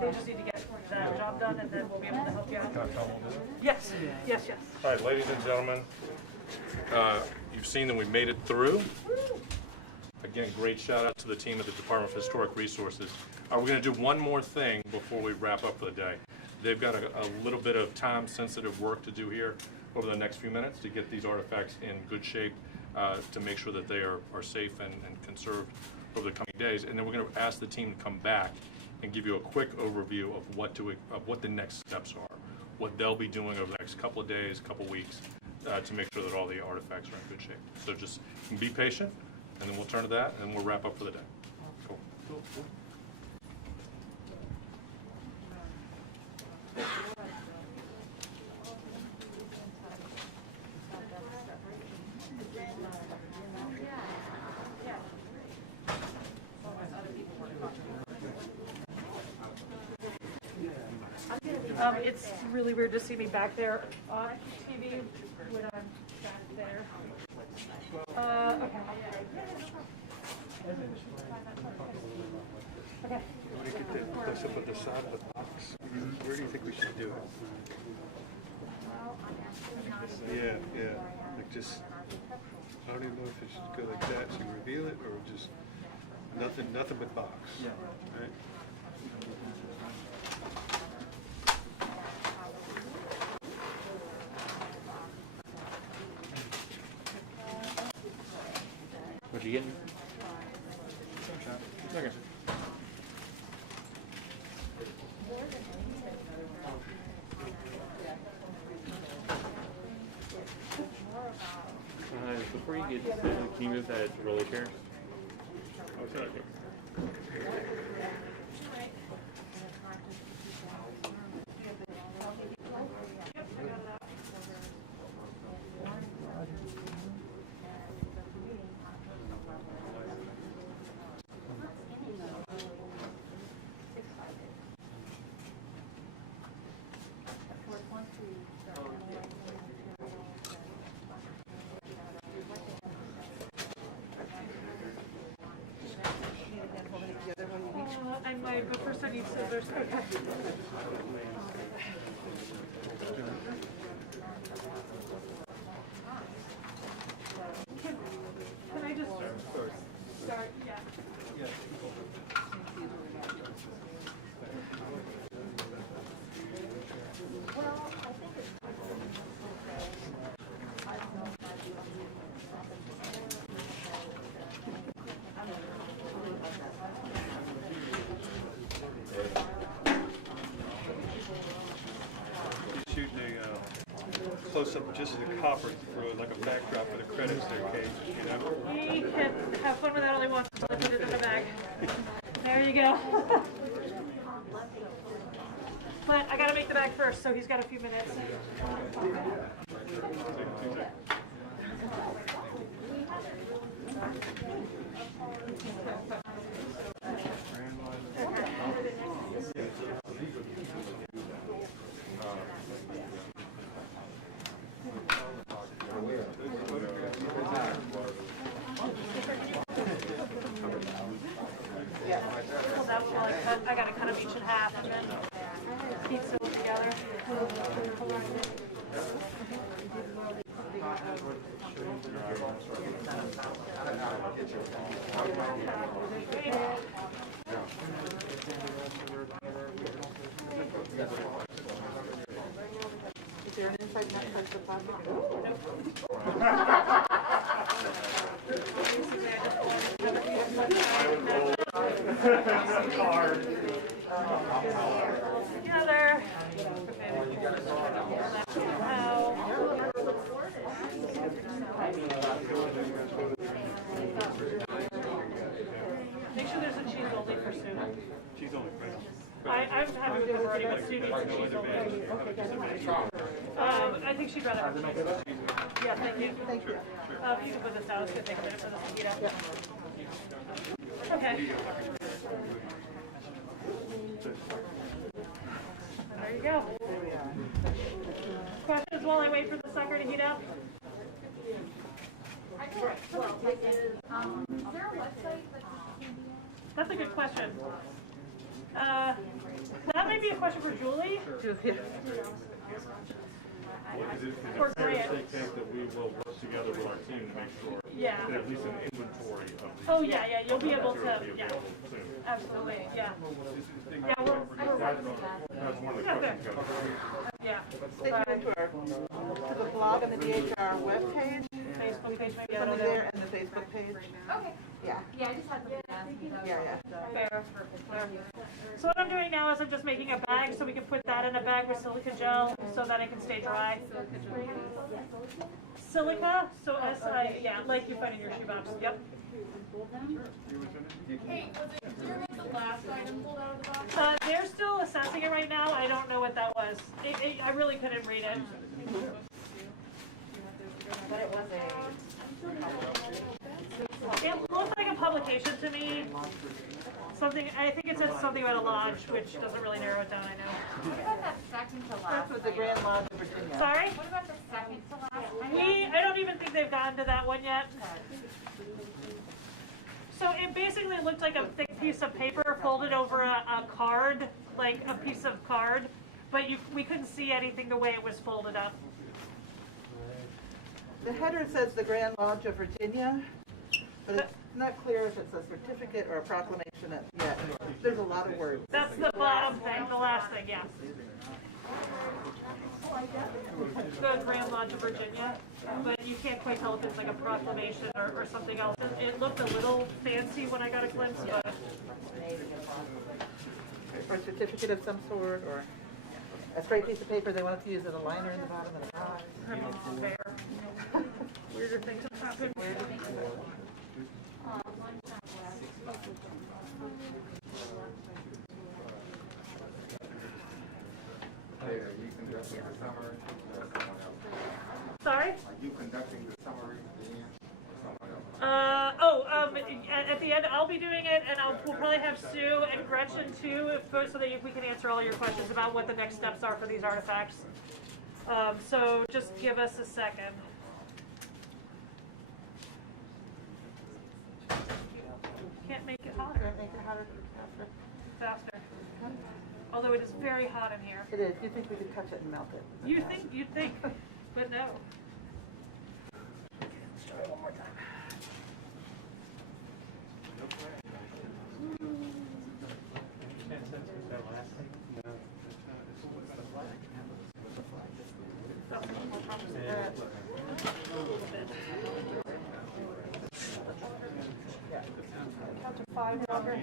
They just need to get that job done, and then we'll be able to help you out. Yes, yes, yes. All right, ladies and gentlemen, you've seen that we made it through. Again, great shout out to the team at the Department of Historic Resources. We're going to do one more thing before we wrap up for the day. They've got a little bit of time-sensitive work to do here over the next few minutes to get these artifacts in good shape, to make sure that they are safe and conserved over the coming days. And then we're going to ask the team to come back and give you a quick overview of what the next steps are, what they'll be doing over the next couple of days, couple of weeks, to make sure that all the artifacts are in good shape. So just be patient, and then we'll turn to that, and we'll wrap up for the day. Cool. It's really weird to see me back there on TV when I'm back there. Okay. Okay. You want to get the close up of the side of the box? Where do you think we should do it? Yeah. Like just, I don't even know if it should go like that, so you reveal it, or just nothing but box. Right? What you getting? Okay. Before you get started, can you move that roller chair? Oh, sorry. I might, but first I need scissors. Okay. Can I just start? Yeah. Shooting a close-up just of the copper for like a backdrop for the credits there, Kate, you know? He can have fun with that all he wants until I put it in the bag. There you go. But I gotta make the bag first, so he's got a few minutes. I gotta cut them each in half and then piece them together. Is there an inside nut for the plastic? Together. Make sure there's a cheese only for Sue. Cheese only, I'm happy with pepperoni, but Sue needs a cheese only. I think she'd rather have cheese. Yeah, thank you. Thank you. You can put this out. It's going to take a minute for this to heat up. Okay. There you go. Questions while I wait for the sucker to heat up? Is there a website that can be on? That's a good question. That may be a question for Julie. Is it fair to say, Kate, that we will work together with our team to make sure Yeah. at least an inventory of the. Oh, yeah, yeah, you'll be able to, material will be yeah, available soon. absolutely, yeah. Yeah, That's one of the questions. Yeah. Take you to the blog and the DHR webpage. Facebook page, maybe, I Something don't know. there and the Facebook page. Okay. Yeah. Yeah, I just had something to ask you. Yeah. Fair. So what I'm doing now is I'm just making a bag so we can put that in a bag with silica gel so that it can stay dry. Silica, so yeah, like you find in your shoebox, yep. Hey, was it, do you remember the last item pulled out of the box? They're still assessing it right now, I don't know what that was. I really couldn't read it. But it was It looked like a publication to me. Something, I think it said something about a lodge, which doesn't really narrow it down, I know. What about that second to last? That's with the Grand Lodge of Virginia. Sorry? What about the second to last? I don't even think they've gotten to that one yet. So it basically looked like a thick piece of paper folded over a card, like a piece of card, but we couldn't see anything the way it was folded up. The header says the Grand Lodge of Virginia, but it's not clear if it's a certificate or a proclamation yet. There's a lot of words. That's the bottom thing, the last thing, yeah. The Grand Lodge of Virginia, but you can't quite tell if it's like a proclamation or something else. It looked a little fancy when I got a glimpse, but Or a certificate of some sort, or a straight piece of paper they wanted to use as a liner in the bottom of the box. fair. Weirder things have happened. Hey, are you conducting the summary? Or someone else? Sorry? Are you conducting the summary again? Or someone else? At the end, I'll be doing it, and we'll probably have Sue and Gretchen too, so that we can answer all your questions about what the next steps are for these artifacts. So just give us a second. Can't make it hotter. Can't make it hotter, faster. Faster. Although it is very hot in here. It is. You think we could touch it and melt it? You'd think, but no. Let's try it one more time. Count to 5 longer.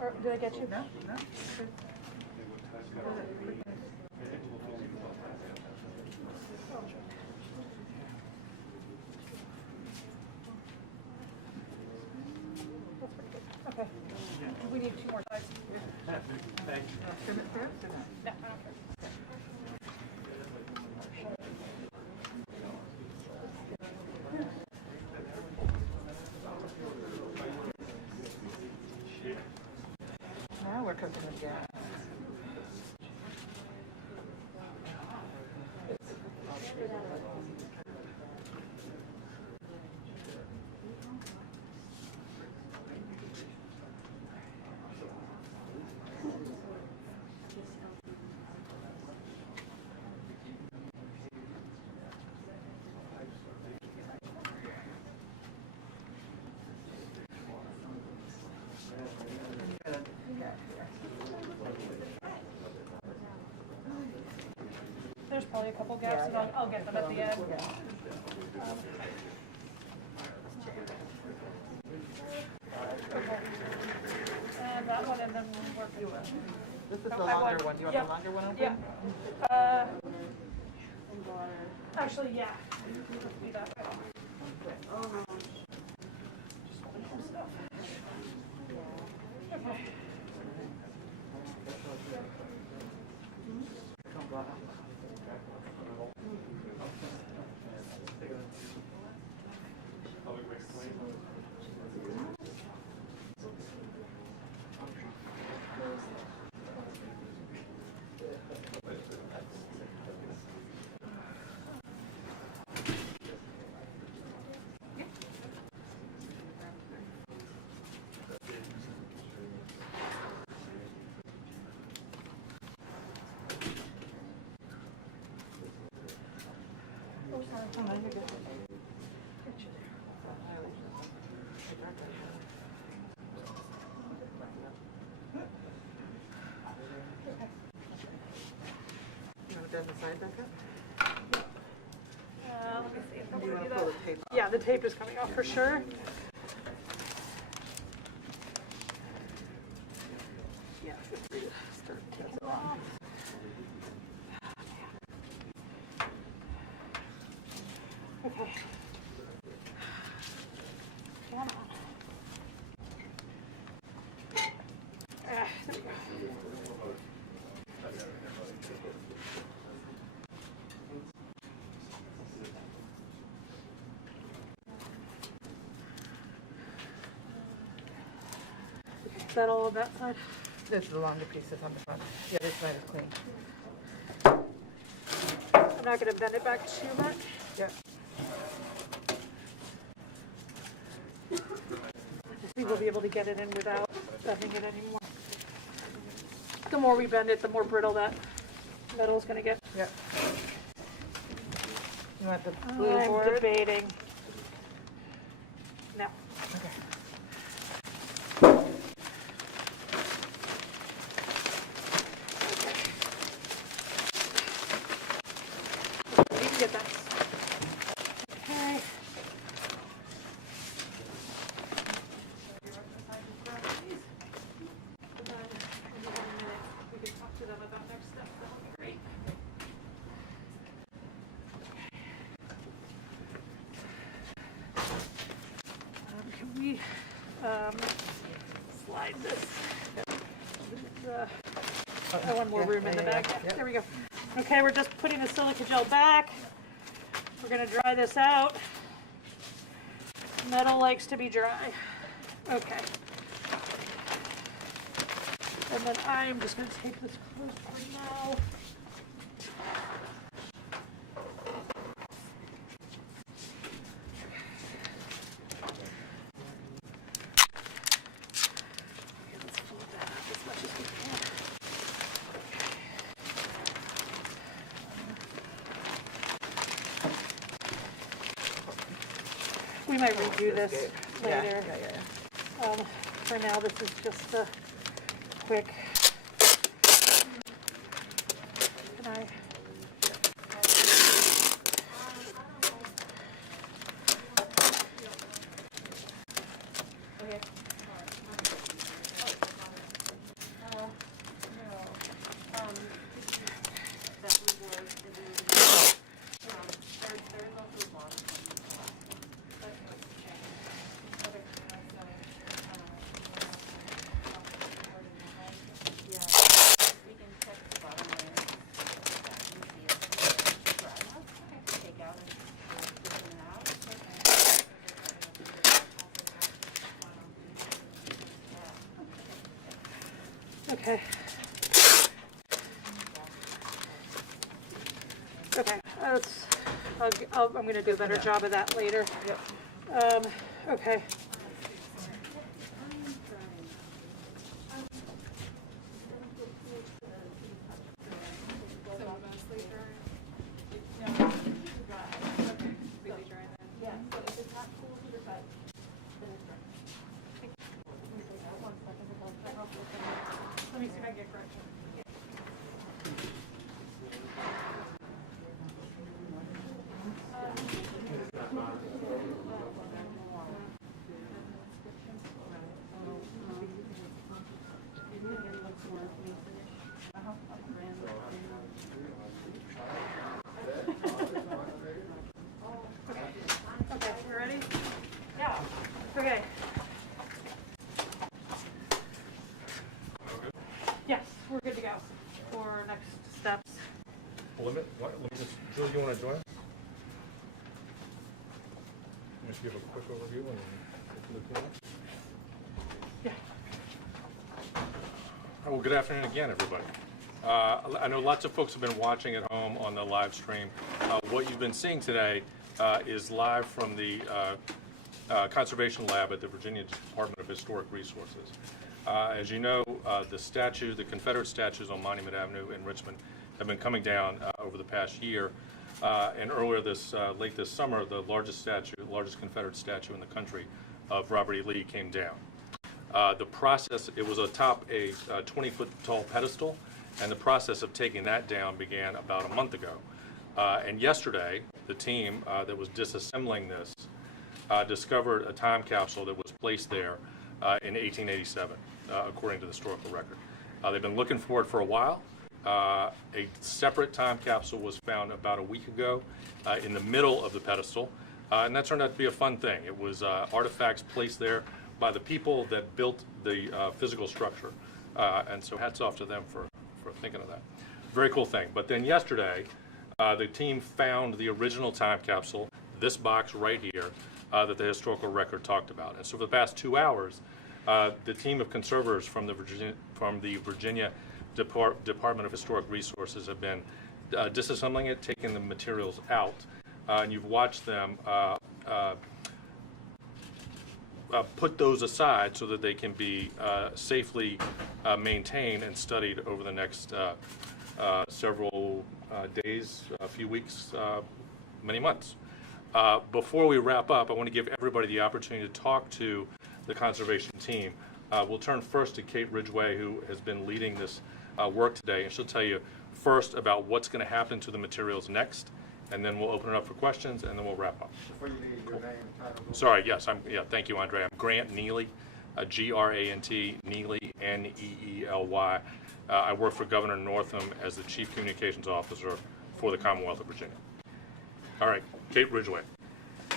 Or, did I get you? No, no. Okay. We need 2 more sides. Thank you. Trim it first or not? No, I don't care. Now we're cooking with gas. There's probably a couple gaps, and I'll get them at the end. Okay. And that one, and then we'll work it. This is the Oh, I longer want- one. You want yep. the longer one open? Yeah. Actually, yeah. Do that way. Oh, no. Just holding some stuff. Okay. Does the side back up? Let me see if I You can want do to pull that. the tape off? Yeah, the tape is coming off for sure. Yeah, feel free to start taking it off. Okay. Come on. There we go. Is that all of that side? This is the longer pieces on the front. Yeah, this side is clean. I'm not going to bend it back too much. Yeah. I just think we'll be able to get it in without bending it anymore. The more we bend it, the more brittle that metal is going to get. Yeah. You want the blue I'm board? debating. No. Okay. You can get that. Okay. We can talk to them about next steps. That would be great. Can we slide this? I want more room in the bag. Yeah, there we go. Okay, we're just putting the silica gel back. We're going to dry this out. Metal likes to be dry. Okay. And then I'm just going to take this closed for now. Let's fold that up as much as we can. We might redo this later. Yeah. For now, this is just a quick. Can I? Okay. Okay. Okay, I'm going to do a better job of that later. Yep. Okay. Let me see if I can get correction. Okay, you ready? Yeah. Okay. Yes, we're good to go for next steps. Well, let me just, Julie, you want to join us? just give a quick overview and then look at it. Yeah. Well, good afternoon again, everybody. I know lots of folks have been watching at home on the live stream. What you've been seeing today is live from the Conservation Lab at the Virginia Department of Historic Resources. As you know, the Confederate statues on Monument Avenue in Richmond have been coming down over the past year. And earlier late this summer, the largest Confederate statue in the country of Robert E. Lee came down. The process, it was atop a 20-foot tall pedestal, and the process of taking that down began about a month ago. And yesterday, the team that was disassembling this discovered a time capsule that was placed there in 1887, according to the historical record. They've been looking for it for a while. A separate time capsule was found about a week ago in the middle of the pedestal, and that turned out to be a fun thing. It was artifacts placed there by the people that built the physical structure, and so hats off to them for thinking of that. Very cool thing. But then yesterday, the team found the original time capsule, this box right here, that the historical record talked about. And so for the past 2 hours, the team of conservators from the Virginia Department of Historic Resources have been disassembling it, taking the materials out, and you've watched them put those aside so that they can be safely maintained and studied over the next several days, a few weeks, many months. Before we wrap up, I want to give everybody the opportunity to talk to the conservation team. We'll turn first to Kate Ridgway, who has been leading this work today, and she'll tell you first about what's going to happen to the materials next, and then we'll open it up for questions, and then we'll wrap up. Before you leave, your name and title. Sorry, yes, thank you, Andre. I'm Grant Neely, G-R-A-N-T, Neely, N-E-E-L-Y. I work for Governor Northam as the Chief Communications Officer for the Commonwealth of Virginia. All right, Kate Ridgway.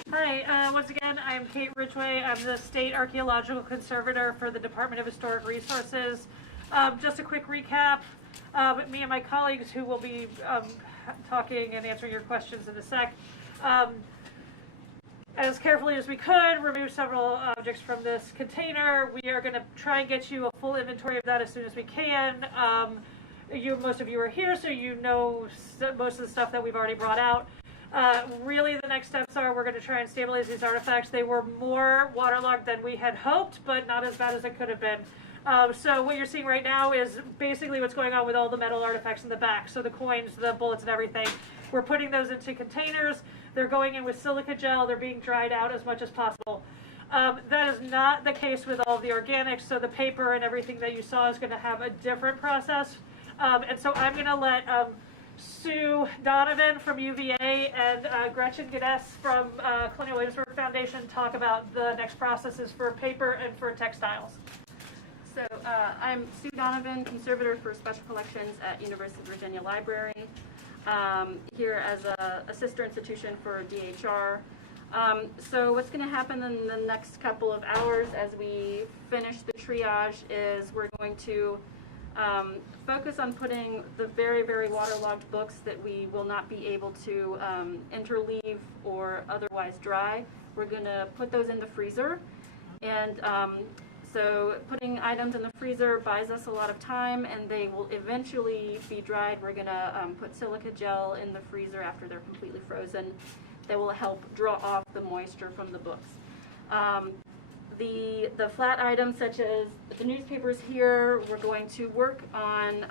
Hi, once again, I'm Kate Ridgway. I'm the State Archaeological Conservator for the Department of Historic Resources. Just a quick recap. Me and my colleagues who will be talking and answering your questions in a sec, as carefully as we could, remove several objects from this container. We are going to try and get you a full inventory of that as soon as we can. Most of you are here, so you know most of the stuff that we've already brought out. Really, the next steps are we're going to try and stabilize these artifacts. They were more waterlogged than we had hoped, but not as bad as it could have been. So what you're seeing right now is basically what's going on with all the metal artifacts in the back. So the coins, the bullets, and everything. We're putting those into containers. They're going in with silica gel. They're being dried out as much as possible. That is not the case with all of the organics. So the paper and everything that you saw is going to have a different process. And so I'm going to let Sue Donovan from UVA and Gretchen Geddes from Colonial Williamsburg Foundation talk about the next processes for paper and for textiles. So I'm Sue Donovan, Conservator for Special Collections at University of Virginia Library, here as a sister institution for DHR. So what's going to happen in the next couple of hours as we finish the triage is we're going to focus on putting the very, very waterlogged books that we will not be able to interleave or otherwise dry. We're going to put those in the freezer, and so putting items in the freezer buys us a lot of time, and they will eventually be dried. We're going to put silica gel in the freezer after they're completely frozen. That will help draw off the moisture from the books. The flat items such as the newspapers here, we're going to work on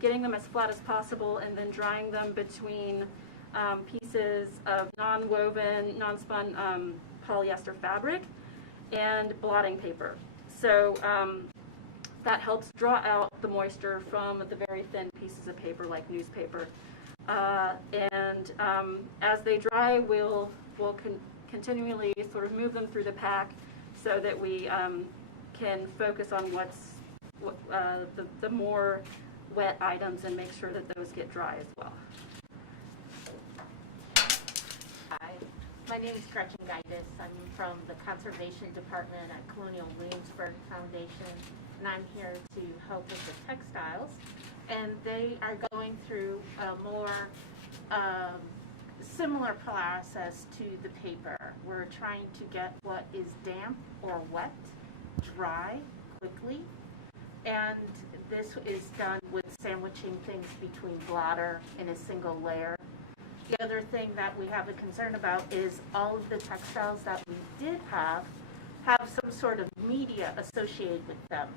getting them as flat as possible and then drying them between pieces of non-woven, non-spun polyester fabric and blotting paper. So that helps draw out the moisture from the very thin pieces of paper like newspaper. And as they dry, we'll continually sort of move them through the pack so that we can focus on the more wet items and make sure that those get dry as well. Hi, my name is Gretchen Geddes. I'm from the Conservation Department at Colonial Williamsburg Foundation, and I'm here to help with the textiles. And they are going through a more similar process to the paper. We're trying to get what is damp or wet, dry quickly, and this is done with sandwiching things between blotter in a single layer. The other thing that we have a concern about is all of the textiles that we did have some sort of media associated with them.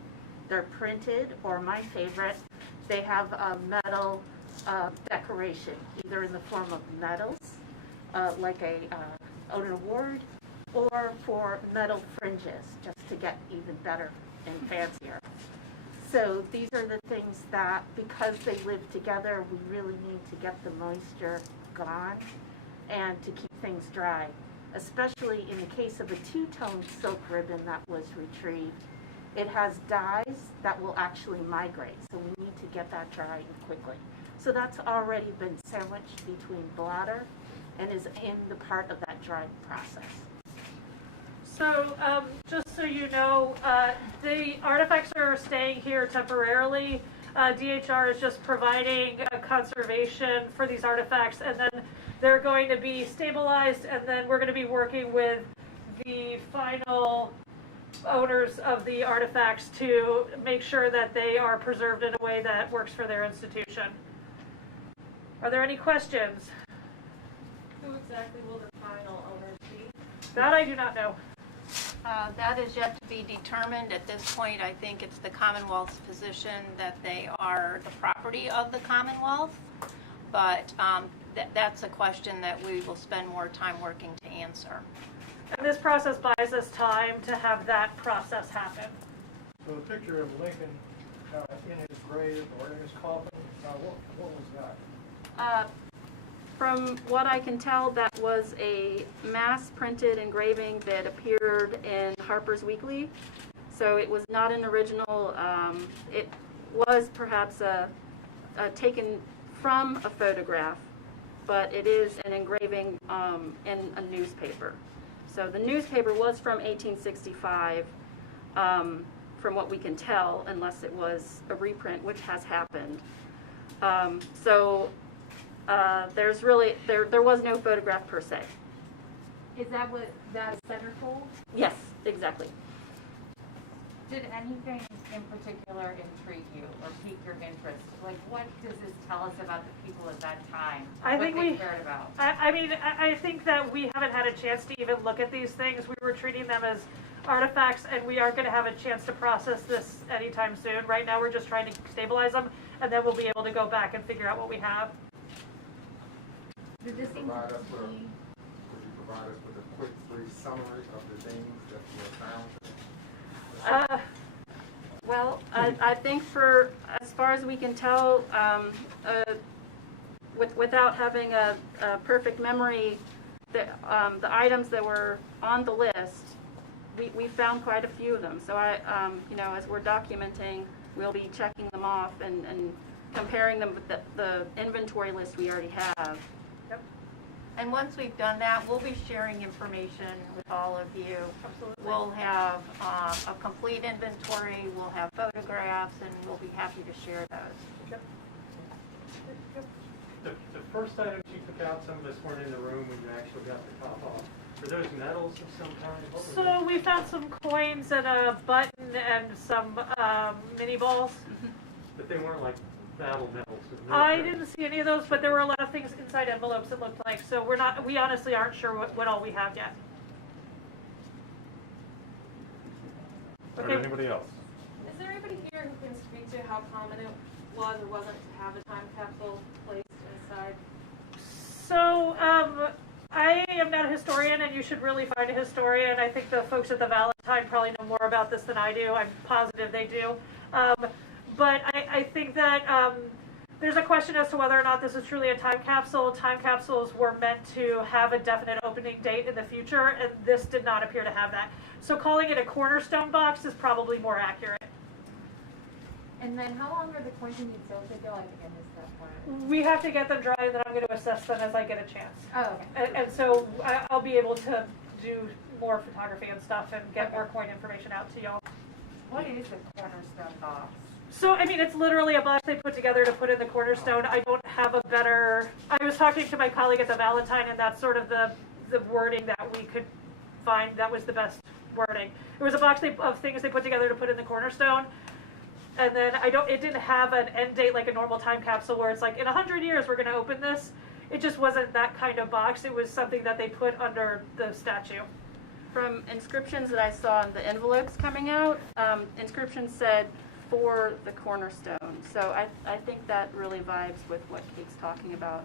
They're printed, or my favorite, they have a metal decoration, either in the form of medals, like an award, or for metal fringes, just to get even better and fancier. So these are the things that, because they live together, we really need to get the moisture gone and to keep things dry, especially in the case of a two-tone silk ribbon that was retrieved. It has dyes that will actually migrate, so we need to get that dry quickly. So that's already been sandwiched between blotter and is in the part of that drying process. So, just so you know, the artifacts are staying here temporarily. DHR is just providing conservation for these artifacts, and then they're going to be stabilized, and then we're going to be working with the final owners of the artifacts to make sure that they are preserved in a way that works for their institution. Are there any questions? Who exactly will the final owners be? That I do not know. That is yet to be determined. At this point, I think it's the Commonwealth's position that they are the property of the Commonwealth, but that's a question that we will spend more time working to answer. And this process buys us time to have that process happen. So the picture of Lincoln in his grave or in his coffin, what was that? From what I can tell, that was a mass-printed engraving that appeared in Harper's Weekly. So it was not an original. It was perhaps taken from a photograph, but it is an engraving in a newspaper. So the newspaper was from 1865, from what we can tell, unless it was a reprint, which has happened. There's really, there was no photograph per se. Is that what that centerfold? Yes, exactly. Did anything in particular intrigue you or pique your interest? Like, what does this tell us about the people at that time? I think we cared about? I think that we haven't had a chance to even look at these things. We were treating them as artifacts, and we aren't going to have a chance to process this anytime soon. Right now, we're just trying to stabilize them, and then we'll be able to go back and figure out what we have. Could you provide us with a quick, brief summary of the things that were found? Well, I think for as far as we can tell, without having a perfect memory, the items that were on the list, we found quite a few of them. So as we're documenting, we'll be checking them off and comparing them with the inventory list we already have. Yep. And once we've done that, we'll be sharing information with all of you. Absolutely. We'll have a complete inventory, we'll have photographs, and we'll be happy to share those. Yep. The first items you took out, some of us weren't in the room when you actually got the top off. Were those medals of some kind? So we found some coins and a button and some mini balls. But they weren't like battle medals. I didn't see any of those, but there were a lot of things inside envelopes it looked like. So we honestly aren't sure what all we have yet. Okay. Anybody else? Is there anybody here who can speak to how common it was or wasn't to have a time capsule placed inside? So I am not a historian, and you should really find a historian. I think the folks at the Valentine probably know more about this than I do. I'm positive they do. But I think that there's a question as to whether or not this is truly a time capsule. Time capsules were meant to have a definite opening date in the future, and this did not appear to have that. So calling it a cornerstone box is probably more accurate. And then how long are the coins in the silk go? I think I missed that part. We have to get them dry, and then I'm going to assess them as I get a chance. Oh, okay. And so I'll be able to do more photography and stuff and get more coin information out to y'all. What is a cornerstone box? So, I mean, it's literally a box they put together to put in the cornerstone. I don't have a better, I was talking to my colleague at the Valentine, and that's sort of the wording that we could find that was the best wording. It was a box of things they put together to put in the cornerstone. And then it didn't have an end date like a normal time capsule where it's like, in 100 years we're going to open this. It just wasn't that kind of box. It was something that they put under the statue. From inscriptions that I saw in the envelopes coming out, inscriptions said, "for the cornerstone." So I think that really vibes with what Kate's talking about.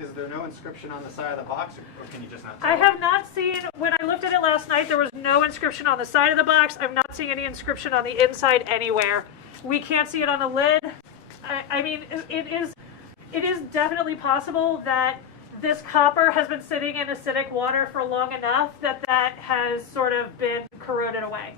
Is there no inscription on the side of the box, or can you just not tell? I have not seen, when I looked at it last night, there was no inscription on the side of the box. I'm not seeing any inscription on the inside anywhere. We can't see it on the lid. I mean, it is definitely possible that this copper has been sitting in acidic water for long enough that that has sort of been corroded away.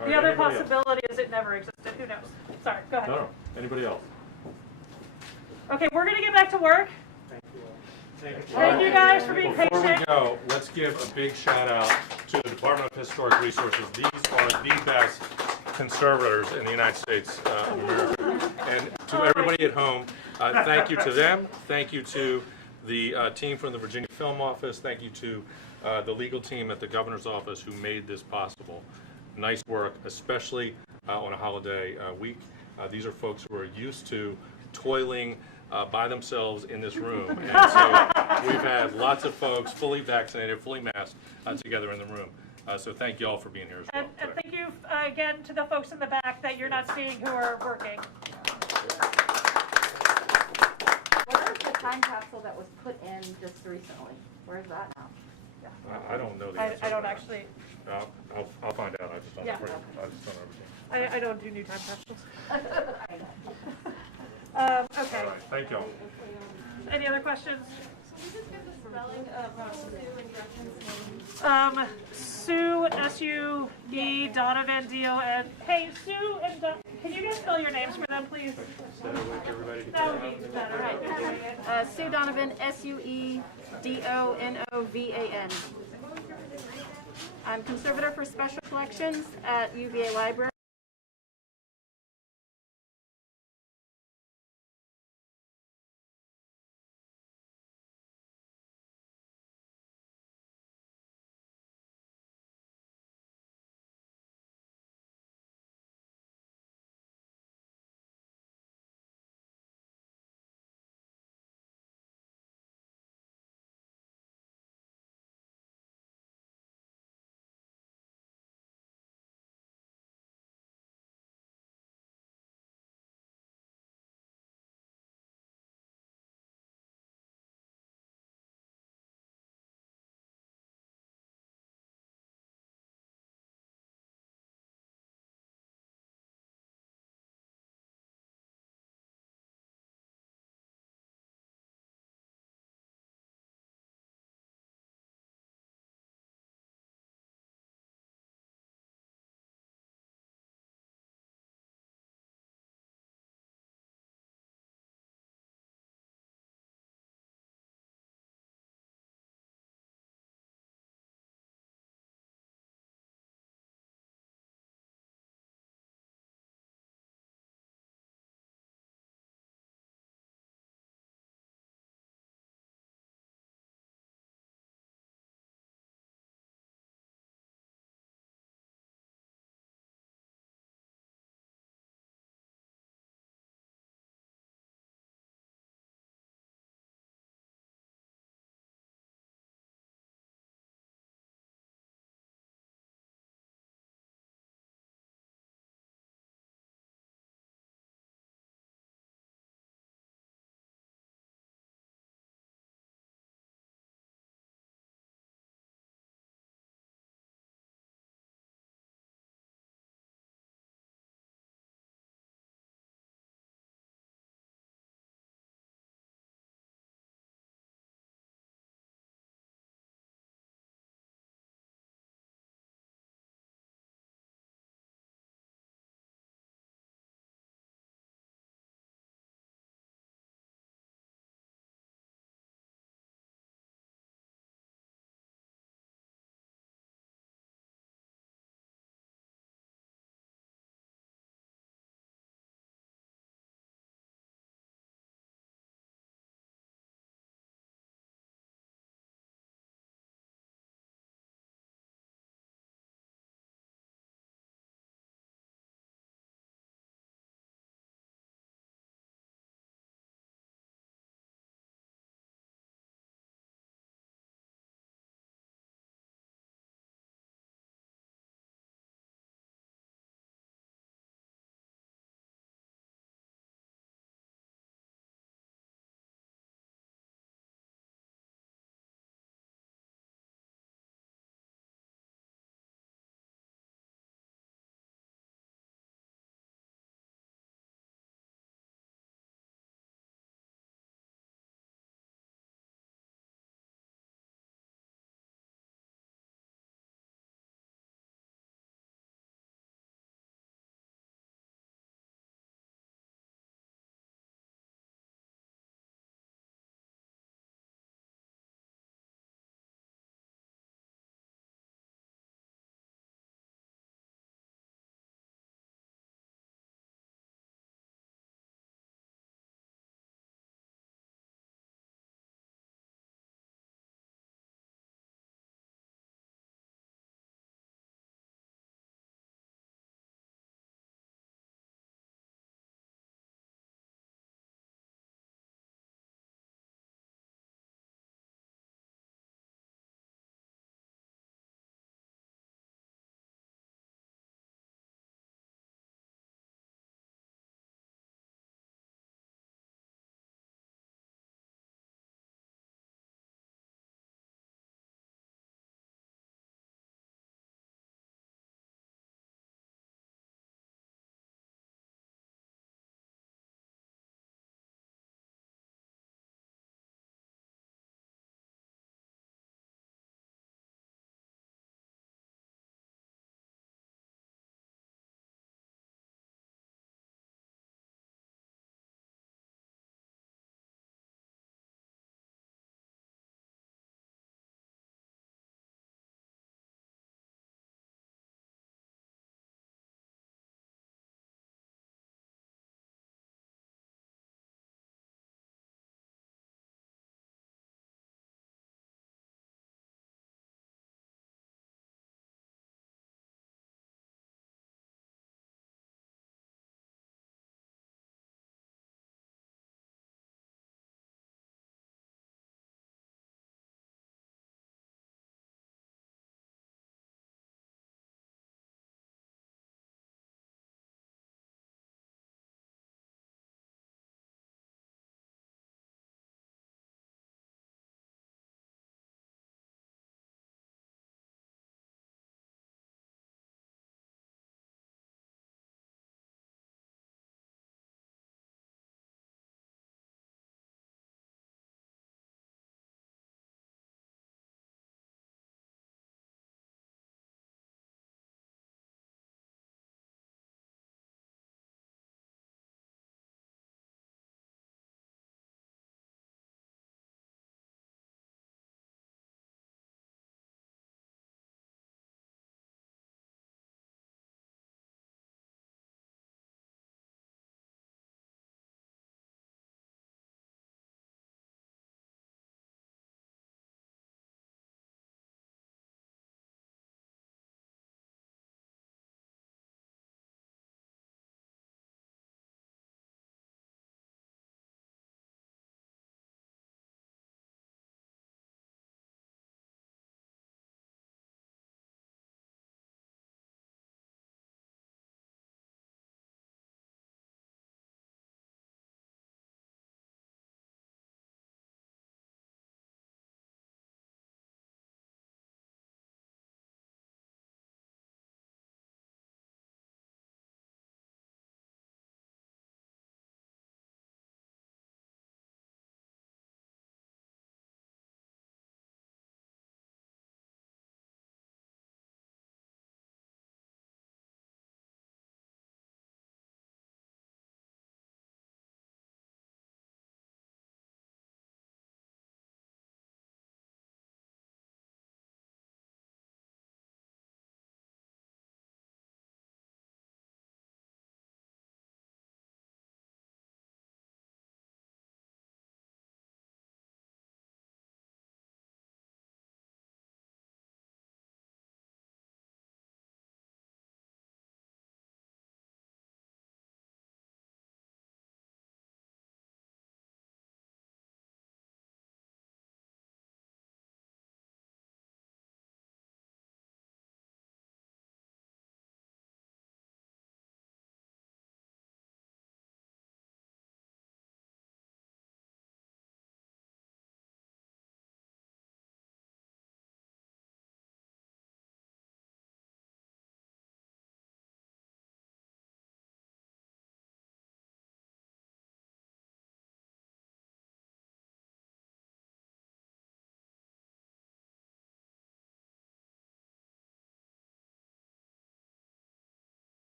All The right, other anybody else? possibility is it never existed. Who knows? Sorry, go ahead. No. Anybody else? Okay, we're going to get back to work. Thank Thank you guys for being Before patient. we go, let's give a big shout out to the Department of Historic Resources. These are the best conservators in the United States of America. And to everybody at home, thank you to them. Thank you to the team from the Virginia Film Office. Thank you to the legal team at the governor's office who made this possible. Nice work, especially on a holiday week. These are folks who are used to toiling by themselves in this room. And so we've had lots of folks fully vaccinated, fully masked together in the room. So thank you all for being here as well. And thank you again to the folks in the back that you're not seeing who are working. Where is the time capsule that was put in just recently? Where is that now? I don't know the answer. I don't actually. I'll find out. I just don't know. Yeah. I just don't know everything. I don't do new time capsules. Okay. All right. Thank you all. Any other questions? Can we just get the spelling of Sue and Gretchen's name? Sue, S-U-E, Donovan, D-O-N. Hey, Sue and can you guys spell your names for them, please? That would be better. Right, you're doing it. Sue Donovan, SUEDONOVAN. I'm conservator for special collections at UVA Library.